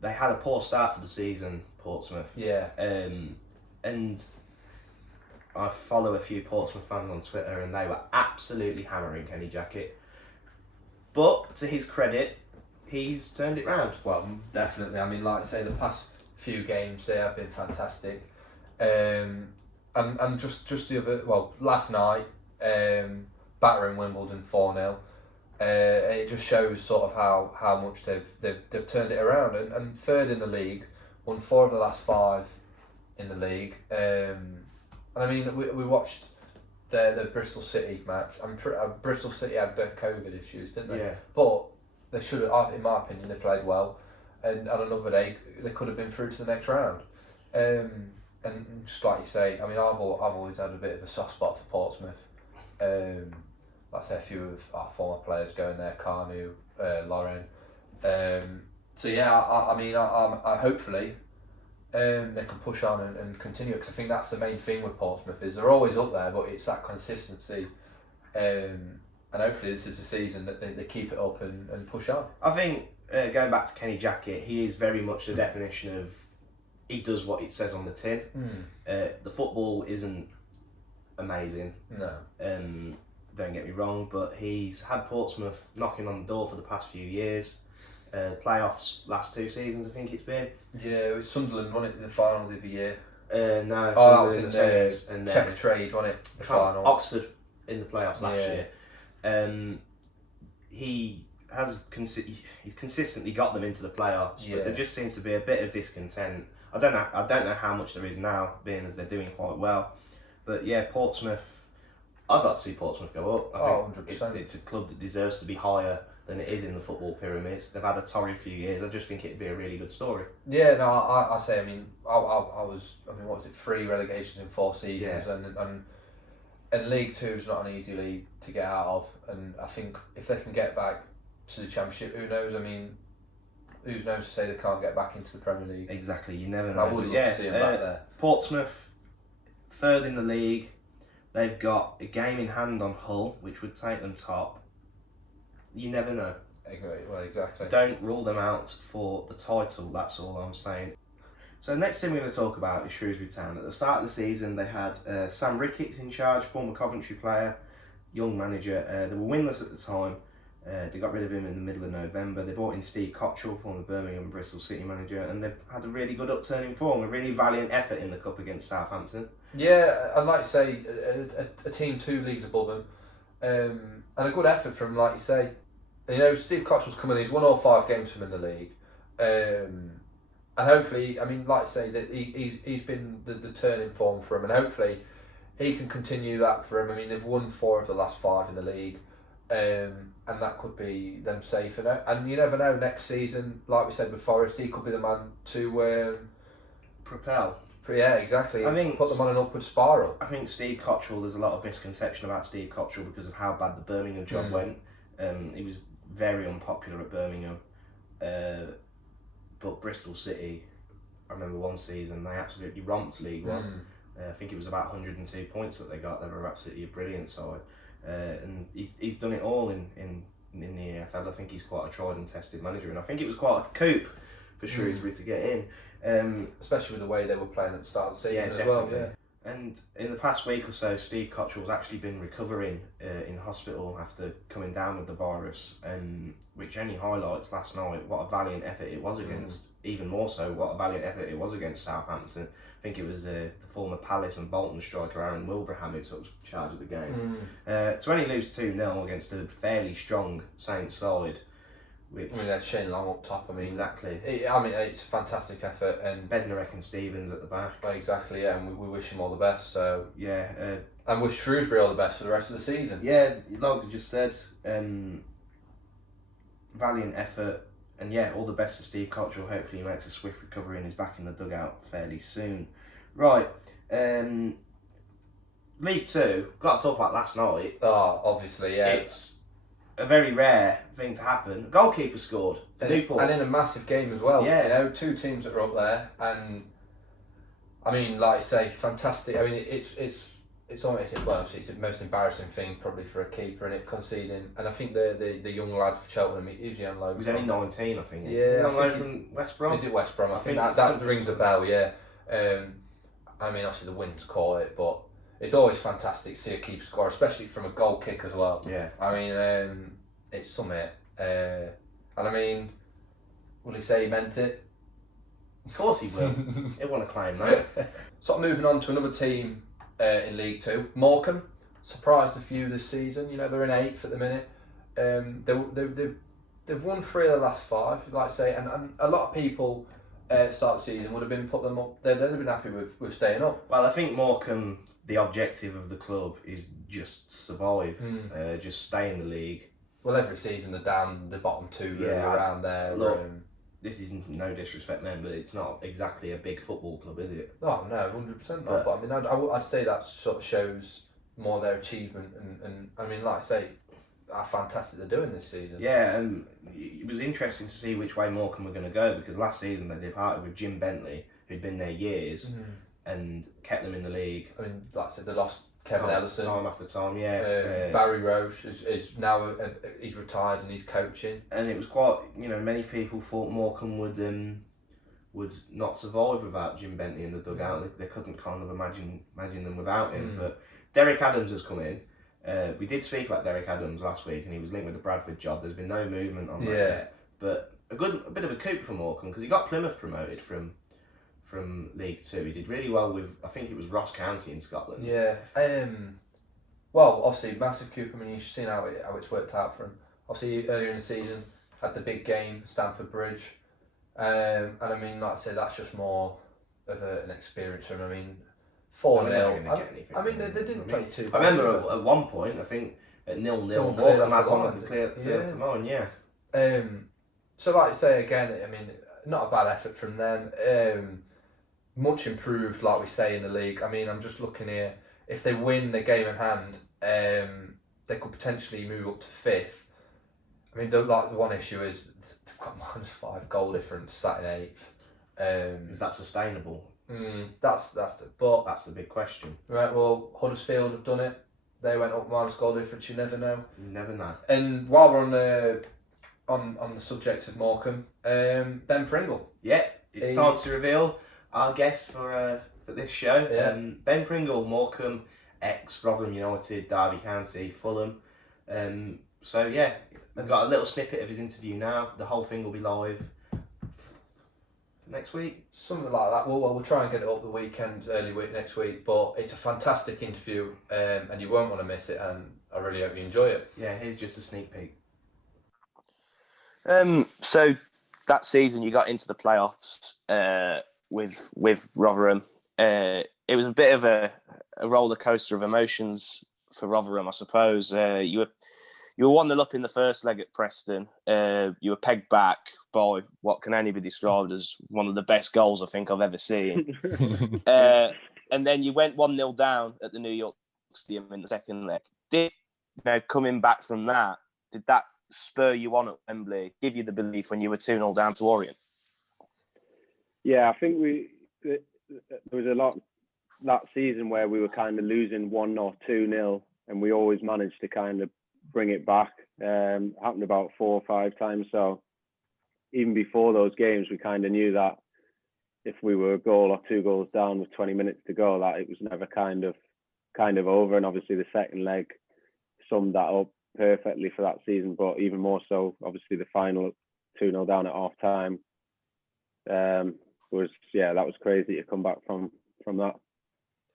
They had a poor start to the season, Portsmouth. Yeah. And I follow a few Portsmouth fans on Twitter, and they were absolutely hammering Kenny Jackett. But to his credit, he's turned it round. Well, definitely. I mean, like I say, the past few games they have been fantastic. And just last night, battering Wimbledon 4-0. It just shows sort of how much they've turned it around, and third in the league, won 4 of the last 5 in the league. And I mean, we watched the Bristol City match. Bristol City had their COVID issues, didn't they? Yeah. But they should have, in my opinion, they played well, and on another day they could have been through to the next round. And just like you say, I mean, I've always had a bit of a soft spot for Portsmouth. Like I say, a few of our former players going there, Carnu, Lauren. So yeah, I hopefully they can push on and continue, because I think that's the main thing with Portsmouth, is they're always up there, but it's that consistency. And hopefully this is the season that they keep it up and push on. I think, going back to Kenny Jackett, he is very much the definition of, he does what it says on the tin. The football isn't amazing. No. Don't get me wrong, but he's had Portsmouth knocking on the door for the past few years. Playoffs, last 2 seasons I think it's been. Yeah, it was Sunderland won it in the final of the year. No. That was in the Czech Trade, wasn't it? The final. Oxford in the playoffs last year. He's consistently got them into the playoffs, but there just seems to be a bit of discontent. I don't know how much there is now, being as they're doing quite well. But yeah, Portsmouth, I'd like to see Portsmouth go up. I think 100%. It's a club that deserves to be higher than it is in the football pyramid. They've had a torrid few years. I just think it'd be a really good story. Yeah, no, I say, I mean, what was it, 3 relegations in 4 seasons, and League 2 is not an easy league to get out of, and I think if they can get back to the Championship, who knows? I mean, who's knows to say they can't get back into the Premier League? Exactly, you never know. I would love to see them back there. Portsmouth, 3rd in the league. They've got a game in hand on Hull, which would take them top. You never know. Well, exactly. Don't rule them out for the title, that's all I'm saying. So the next thing we're going to talk about is Shrewsbury Town. At the start of the season, they had Sam Ricketts in charge, former Coventry player, young manager. They were winless at the time. They got rid of him in the middle of November. They brought in Steve Cottrell, former Birmingham and Bristol City manager, and they've had a really good upturn in form, a really valiant effort in the Cup against Southampton. Yeah, I'd like to say a team 2 leagues above them, and a good effort from, like you say. You know, Steve Cottrell's come in, he's won all 5 games from in the league. And hopefully, I mean, like I say, that he's been the turning form for him, and hopefully he can continue that for him. I mean, they've won 4 of the last 5 in the league, and that could be them safe. And you never know, next season, like we said with Forest, he could be the man to propel. Yeah, exactly. I think put them on an upward spiral. I think Steve Cottrell, there's a lot of misconception about Steve Cottrell because of how bad the Birmingham job went. He was very unpopular at Birmingham. But Bristol City, I remember one season, they absolutely romped League One. I think it was about 102 points that they got. They were absolutely a brilliant side. And he's done it all in the EFL. I think he's quite a tried and tested manager. And I think it was quite a coup for Shrewsbury to get in. Especially with the way they were playing at the start of the season as definitely. well. Yeah. And in the past week or so, Steve Cottrell's actually been recovering in hospital after coming down with the virus, which only highlights last night what a valiant effort it was against, even more so what a valiant effort it was against Southampton. I think it was the former Palace and Bolton striker Aaron Wilbraham who took charge of the game. To only lose 2-0 against a fairly strong Saints side. Which, I mean, that's Shane Long up top. I mean, exactly. It's a fantastic effort, and Bednarek and Stevens at the back. Exactly, yeah, and we wish him all the best. So yeah, and wish Shrewsbury all the best for the rest of the season. Yeah, like I just said, valiant effort, and yeah, all the best to Steve Cottrell. Hopefully, he makes a swift recovery and is back in the dugout fairly soon. Right, League Two. Got to talk about last night. Oh, obviously, yeah. It's a very rare thing to happen. Goalkeeper scored for Newport. And in a massive game as well. Yeah. You know, two teams that are up there, and I mean, like I say, fantastic. I mean, it's almost it's the most embarrassing thing probably for a keeper, and it conceding. And I think the young lad for Cheltenham, he was on loan. He was only 19, I think. Yeah, on loan from West Brom. Is it West Brom? I think that rings a bell. Yeah. I mean, obviously the wind's caught it, but it's always fantastic to see a keeper score, especially from a goal kick as well. Yeah. I mean, it's summit. And I mean, will he say he meant it? Of course he will. He'll want to claim that. Sort of moving on to another team in League Two, Morecambe. Surprised a few this season. You know, they're in 8th at the minute. They've won 3 of the last 5, like I say, and a lot of people start the season would have been put them up. They'd have been happy with staying up. Well, I think Morecambe, the objective of the club is just survive, just stay in the league. Well, every season they're down the bottom 2 around there. Look, this is no disrespect, man, but it's not exactly a big football club, is it? Oh no, 100% not. But I mean, I'd say that sort of shows more their achievement, and I mean, like I say, how fantastic they're doing this season. Yeah, and it was interesting to see which way Morecambe were going to go, because last season they departed with Jim Bentley, who'd been there years, and kept them in the league. I mean, like I said, they lost Kevin Ellison time after time. Yeah, Barry Roche is now he's retired and he's coaching. And it was quite, many people thought Morecambe would not survive without Jim Bentley in the dugout. They couldn't kind of imagine them without him. But Derek Adams has come in. We did speak about Derek Adams last week, and he was linked with the Bradford job. There's been no movement on that yet. But a bit of a coup for Morecambe, because he got Plymouth promoted from League Two. He did really well with, I think it was Ross County in Scotland. Yeah. Well, obviously, massive coup. I mean, you've seen how it's worked out for him. Obviously, earlier in the season, had the big game, Stamford Bridge. And I mean, like I say, that's just more of an experience for him. I mean, 4-0. I mean, they didn't play too bad. I remember at one point, I think at 0-0, Morecambe had one of the clear to mine, yeah. So like I say again, I mean, not a bad effort from them. Much improved, like we say, in the league. I mean, I'm just looking here. If they win the game in hand, they could potentially move up to 5th. I mean, the one issue is they've got -5 goal difference, sat in 8th. Is that sustainable? That's the big question. Right. Well, Huddersfield have done it. They went up minus goal difference. You never know. You never know. And while we're on the subject of Morecambe, Ben Pringle. Yeah, it's time to reveal our guest for this show. Yeah. Ben Pringle, Morecambe, ex-Rotherham United, Derby County, Fulham. So yeah, we've got a little snippet of his interview now. The whole thing will be live next week. Something like that. Well, we'll try and get it up the weekend, early week next week. But it's a fantastic interview, and you won't want to miss it. And I really hope you enjoy it. Yeah, here's just a sneak peek. So that season you got into the playoffs with Rotherham. It was a bit of a roller coaster of emotions for Rotherham, I suppose. You You were 1-0 up in the first leg at Preston. You were pegged back by what can only be described as one of the best goals I think I've ever seen. And then you went 1-0 down at the New York Stadium in the second leg. Coming back from that, did that spur you on at Wembley, give you the belief when you were 2-0 down to Orient? Yeah, I think there was a lot that season where we were kind of losing 1 or 2-0, and we always managed to kind of bring it back. Happened about 4 or 5 times. So even before those games, we kind of knew that if we were a goal or 2 goals down with 20 minutes to go, that it was never kind of over. And obviously the second leg summed that up perfectly for that season. But even more so, obviously the final 2-0 down at half time that was crazy to come back from that.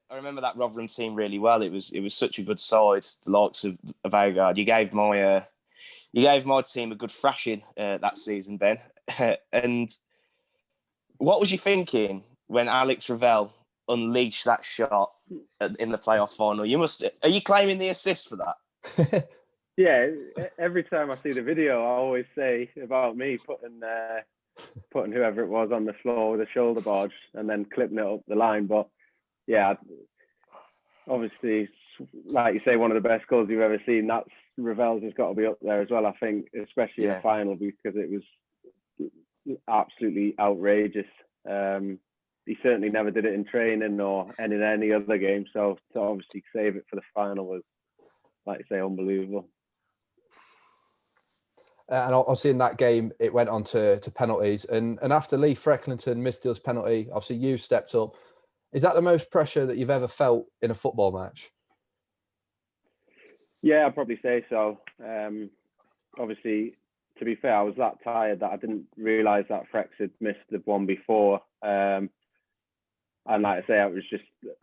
I remember that Rotherham team really well. It was such a good side, the likes of Veigard. You gave my team a good thrashing that season, Ben. And what was you thinking when Alex Ravel unleashed that shot in the playoff final? Are you claiming the assist for that? Yeah, every time I see the video, I always say about me putting whoever it was on the floor with a shoulder barge and then clipping it up the line. But yeah, obviously, like you say, one of the best goals you've ever seen. That's Ravel's has got to be up there as well, I think, especially in the final, because it was absolutely outrageous. He certainly never did it in training or in any other game. So to obviously save it for the final was, like you say, unbelievable. And obviously in that game, it went on to penalties. And after Lee Frecklington missed his penalty, obviously you stepped up. Is that the most pressure that you've ever felt in a football match? Yeah, I'd probably say so. Obviously, to be fair, I was that tired that I didn't realise that Frex had missed the one before. And like I say, I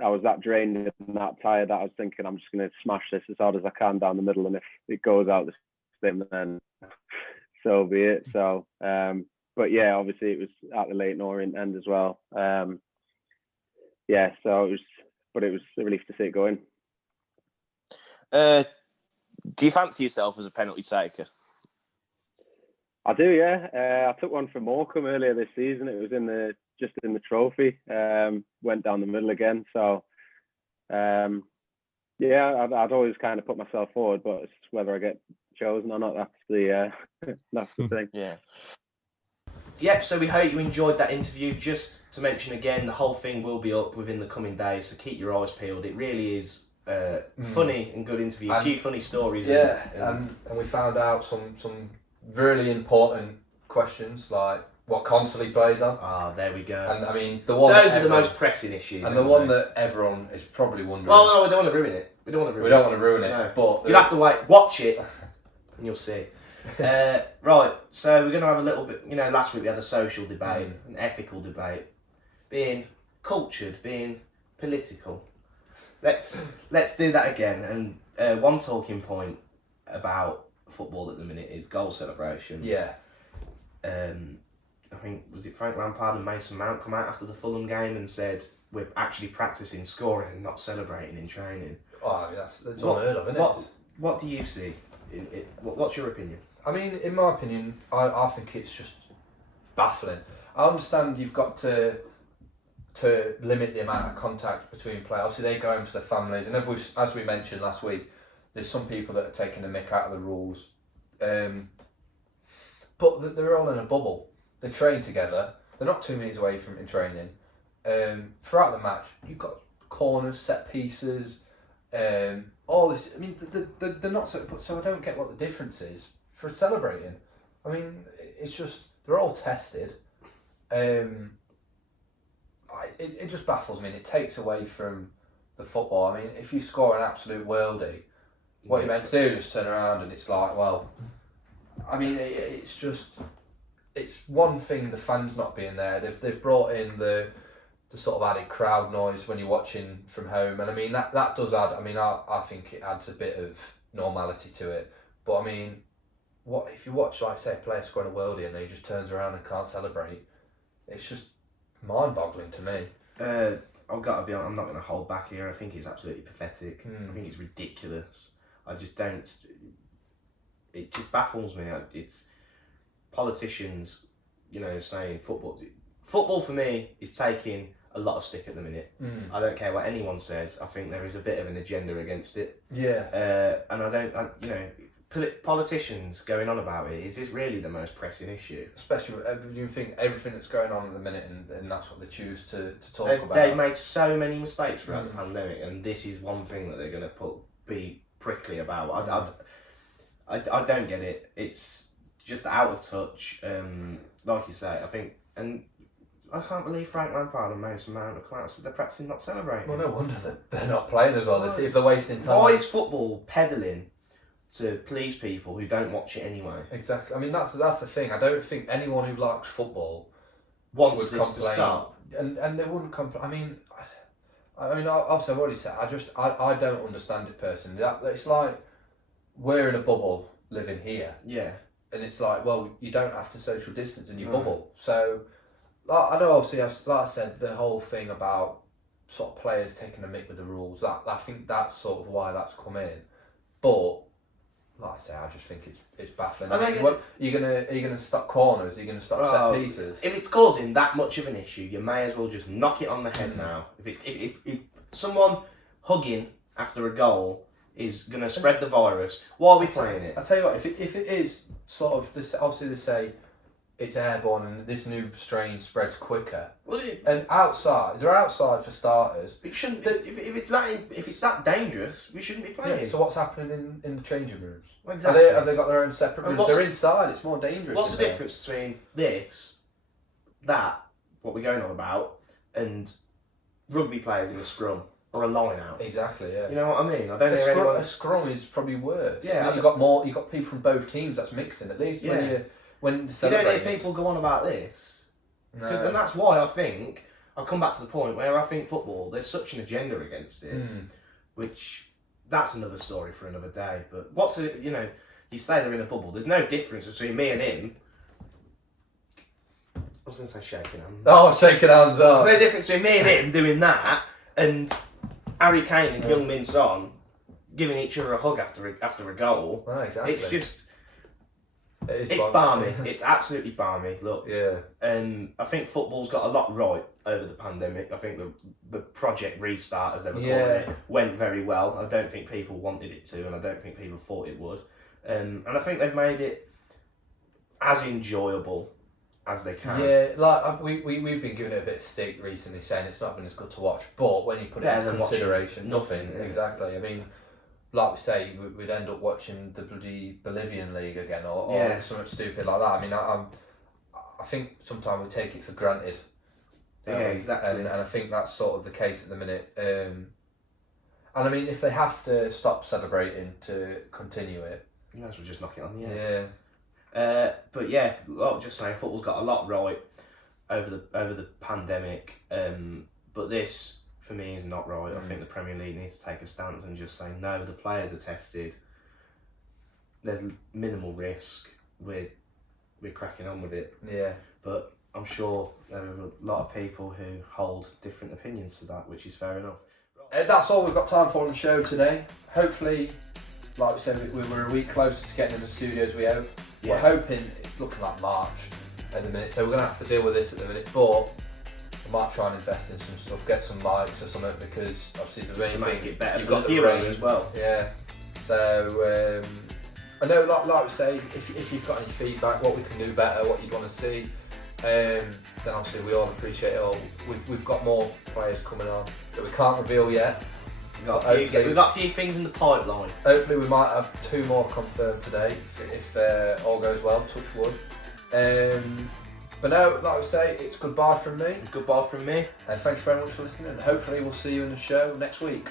was that drained and that tired that I was thinking I'm just going to smash this as hard as I can down the middle, and if it goes out the stem, then so be it. So, but yeah, obviously it was at the Leyton Orient end as well. Yeah, so it was a relief to see it go in. Do you fancy yourself as a penalty taker? I do, yeah. I took one from Morecambe earlier this season. It was just in the trophy. Went down the middle again. So, yeah, I'd always kind of put myself forward, but it's whether I get chosen or not. That's the thing. Yeah. Yep, so we hope you enjoyed that interview. Just to mention again, the whole thing will be up within the coming days, so keep your eyes peeled. It really is funny and good interview. A few funny stories. Yeah, and we found out some really important questions, like what console he plays on. Ah, there we go. And I mean, those are the most pressing issues. And the one that everyone is probably wondering. Well, no, we don't want to ruin it. We don't want to ruin it. No. But you'll have to watch it, and you'll see. Right, so we're going to have a little bit, last week we had a social debate, an ethical debate, being cultured, being political. Let's do that again. And one talking point about football at the minute is goal celebrations. Yeah. I think, was it Frank Lampard and Mason Mount come out after the Fulham game and said, we're actually practising scoring and not celebrating in training. Oh, I mean, that's unheard of, isn't it? What do you see? What's your opinion? I mean, in my opinion, I think it's just baffling. I understand you've got to limit the amount of contact between players. Obviously, they go home to their families, and as we mentioned last week, there's some people that are taking the mick out of the rules. But they're all in a bubble. They train together. They're not 2 minutes away from in training. Throughout the match, you've got corners, set pieces, all this. I mean, they're not so I don't get what the difference is for celebrating. I mean, it's just they're all tested. It just baffles me, and it takes away from the football. I mean, if you score an absolute worldie, what you're meant to do is turn around, and it's like, well, I mean, it's one thing the fans not being there. They've brought in the sort of added crowd noise when you're watching from home, and I mean that does add. I mean, I think it adds a bit of normality to it. But I mean, what if you watch, like, say, a player scoring a worldie and he just turns around and can't celebrate? It's just mind-boggling to me. I've got to be honest, I'm not going to hold back here. I think it's absolutely pathetic. I think it's ridiculous. I just don't. it just baffles me. It's politicians, saying football. Football for me is taking a lot of stick at the minute. I don't care what anyone says. I think there is a bit of an agenda against it. Yeah. And politicians going on about it, is this really the most pressing issue? Especially with you think everything that's going on at the minute, and that's what they choose to talk about. They've made so many mistakes throughout the pandemic, and this is one thing that they're going to be prickly about. I don't get it. It's just out of touch. Like you say, I think, and I can't believe Frank Lampard and Mason Mount have come out and said they're practicing not celebrating. Well, no wonder that they're not playing as well. If they're wasting time. Why is football peddling to please people who don't watch it anyway? Exactly. I mean, that's the thing. I don't think anyone who likes football wants would this complain. to stop. And they wouldn't complain. I mean, obviously I've already said, I don't understand it personally. It's like we're in a bubble living here. Yeah. And it's like, well, you don't have to social distance in your bubble. So, I know obviously, like I said, the whole thing about sort of players taking a mick with the rules, I think that's sort of why that's come in. But, like I say, I just think it's baffling. Are you gonna stop corners? Are you gonna stop set pieces? If it's causing that much of an issue, you may as well just knock it on the head now. If someone hugging after a goal is gonna spread the virus, why are we playing it? I tell you what, if it is sort of this, obviously they say it's airborne and this new strain spreads quicker. Well, and they're outside for starters. It shouldn't. If it's that dangerous, we shouldn't be playing. Yeah, so what's happening in the changing rooms? Well, exactly. Have they got their own separate rooms? They're inside. It's more dangerous. What's the difference between what we're going on about, and rugby players in a scrum or a line out? Exactly. Yeah. You know what I mean? I don't think anyone. A scrum is probably worse. Yeah. You've got people from both teams. That's mixing at least when you don't hear people go on about this. No. And that's why I think I'll come back to the point where I think football, there's such an agenda against it, which that's another story for another day. But you say they're in a bubble. There's no difference between me and him. I was going to say shaking hands. Oh, shaking hands. Oh. There's no difference between me and him doing that and Harry Kane and Heung-min Son giving each other a hug after a goal. Oh, exactly. It's just. It's balmy. It's absolutely balmy. Look, yeah. I think football's got a lot right over the pandemic. I think the project restart, as they were calling it, went very well. I don't think people wanted it to, and I don't think people thought it would. And I think they've made it as enjoyable as they can. Yeah, like we've been giving it a bit of stick recently, saying it's not been as good to watch. But when you put it into consideration, nothing. Yeah. Exactly. I mean, like we say, we'd end up watching the bloody Bolivian league again, or something stupid like that. I mean, I think sometimes we take it for granted. Yeah, exactly. And I think that's sort of the case at the minute. And I mean, if they have to stop celebrating to continue it, you might as well just knock it on the head. Yeah. But yeah, just saying, football's got a lot right over the pandemic. But this, for me, is not right. I think the Premier League needs to take a stance and just say, no, the players are tested. There's minimal risk. We're cracking on with it. Yeah. But I'm sure there are a lot of people who hold different opinions to that, which is fair enough. That's all we've got time for on the show today. Hopefully, like we said, we were a week closer to getting in the studios, we hope. Yeah. We're hoping it's looking like March at the minute, so we're going to have to deal with this at the minute, but we might try and invest in some stuff, get some mics or something, because obviously the rain make it better. You've got the rain as well. Yeah. So I know, like we say, if you've got any feedback, what we can do better, what you'd want to see, then obviously we all appreciate it all. We've got more players coming on that we can't reveal yet. We've got a few things in the pipeline. Hopefully we might have 2 more confirmed today if all goes well, touch wood. But no, like I say, it's goodbye from me. Goodbye from me. And thank you very much for listening, and hopefully we'll see you in the show next week.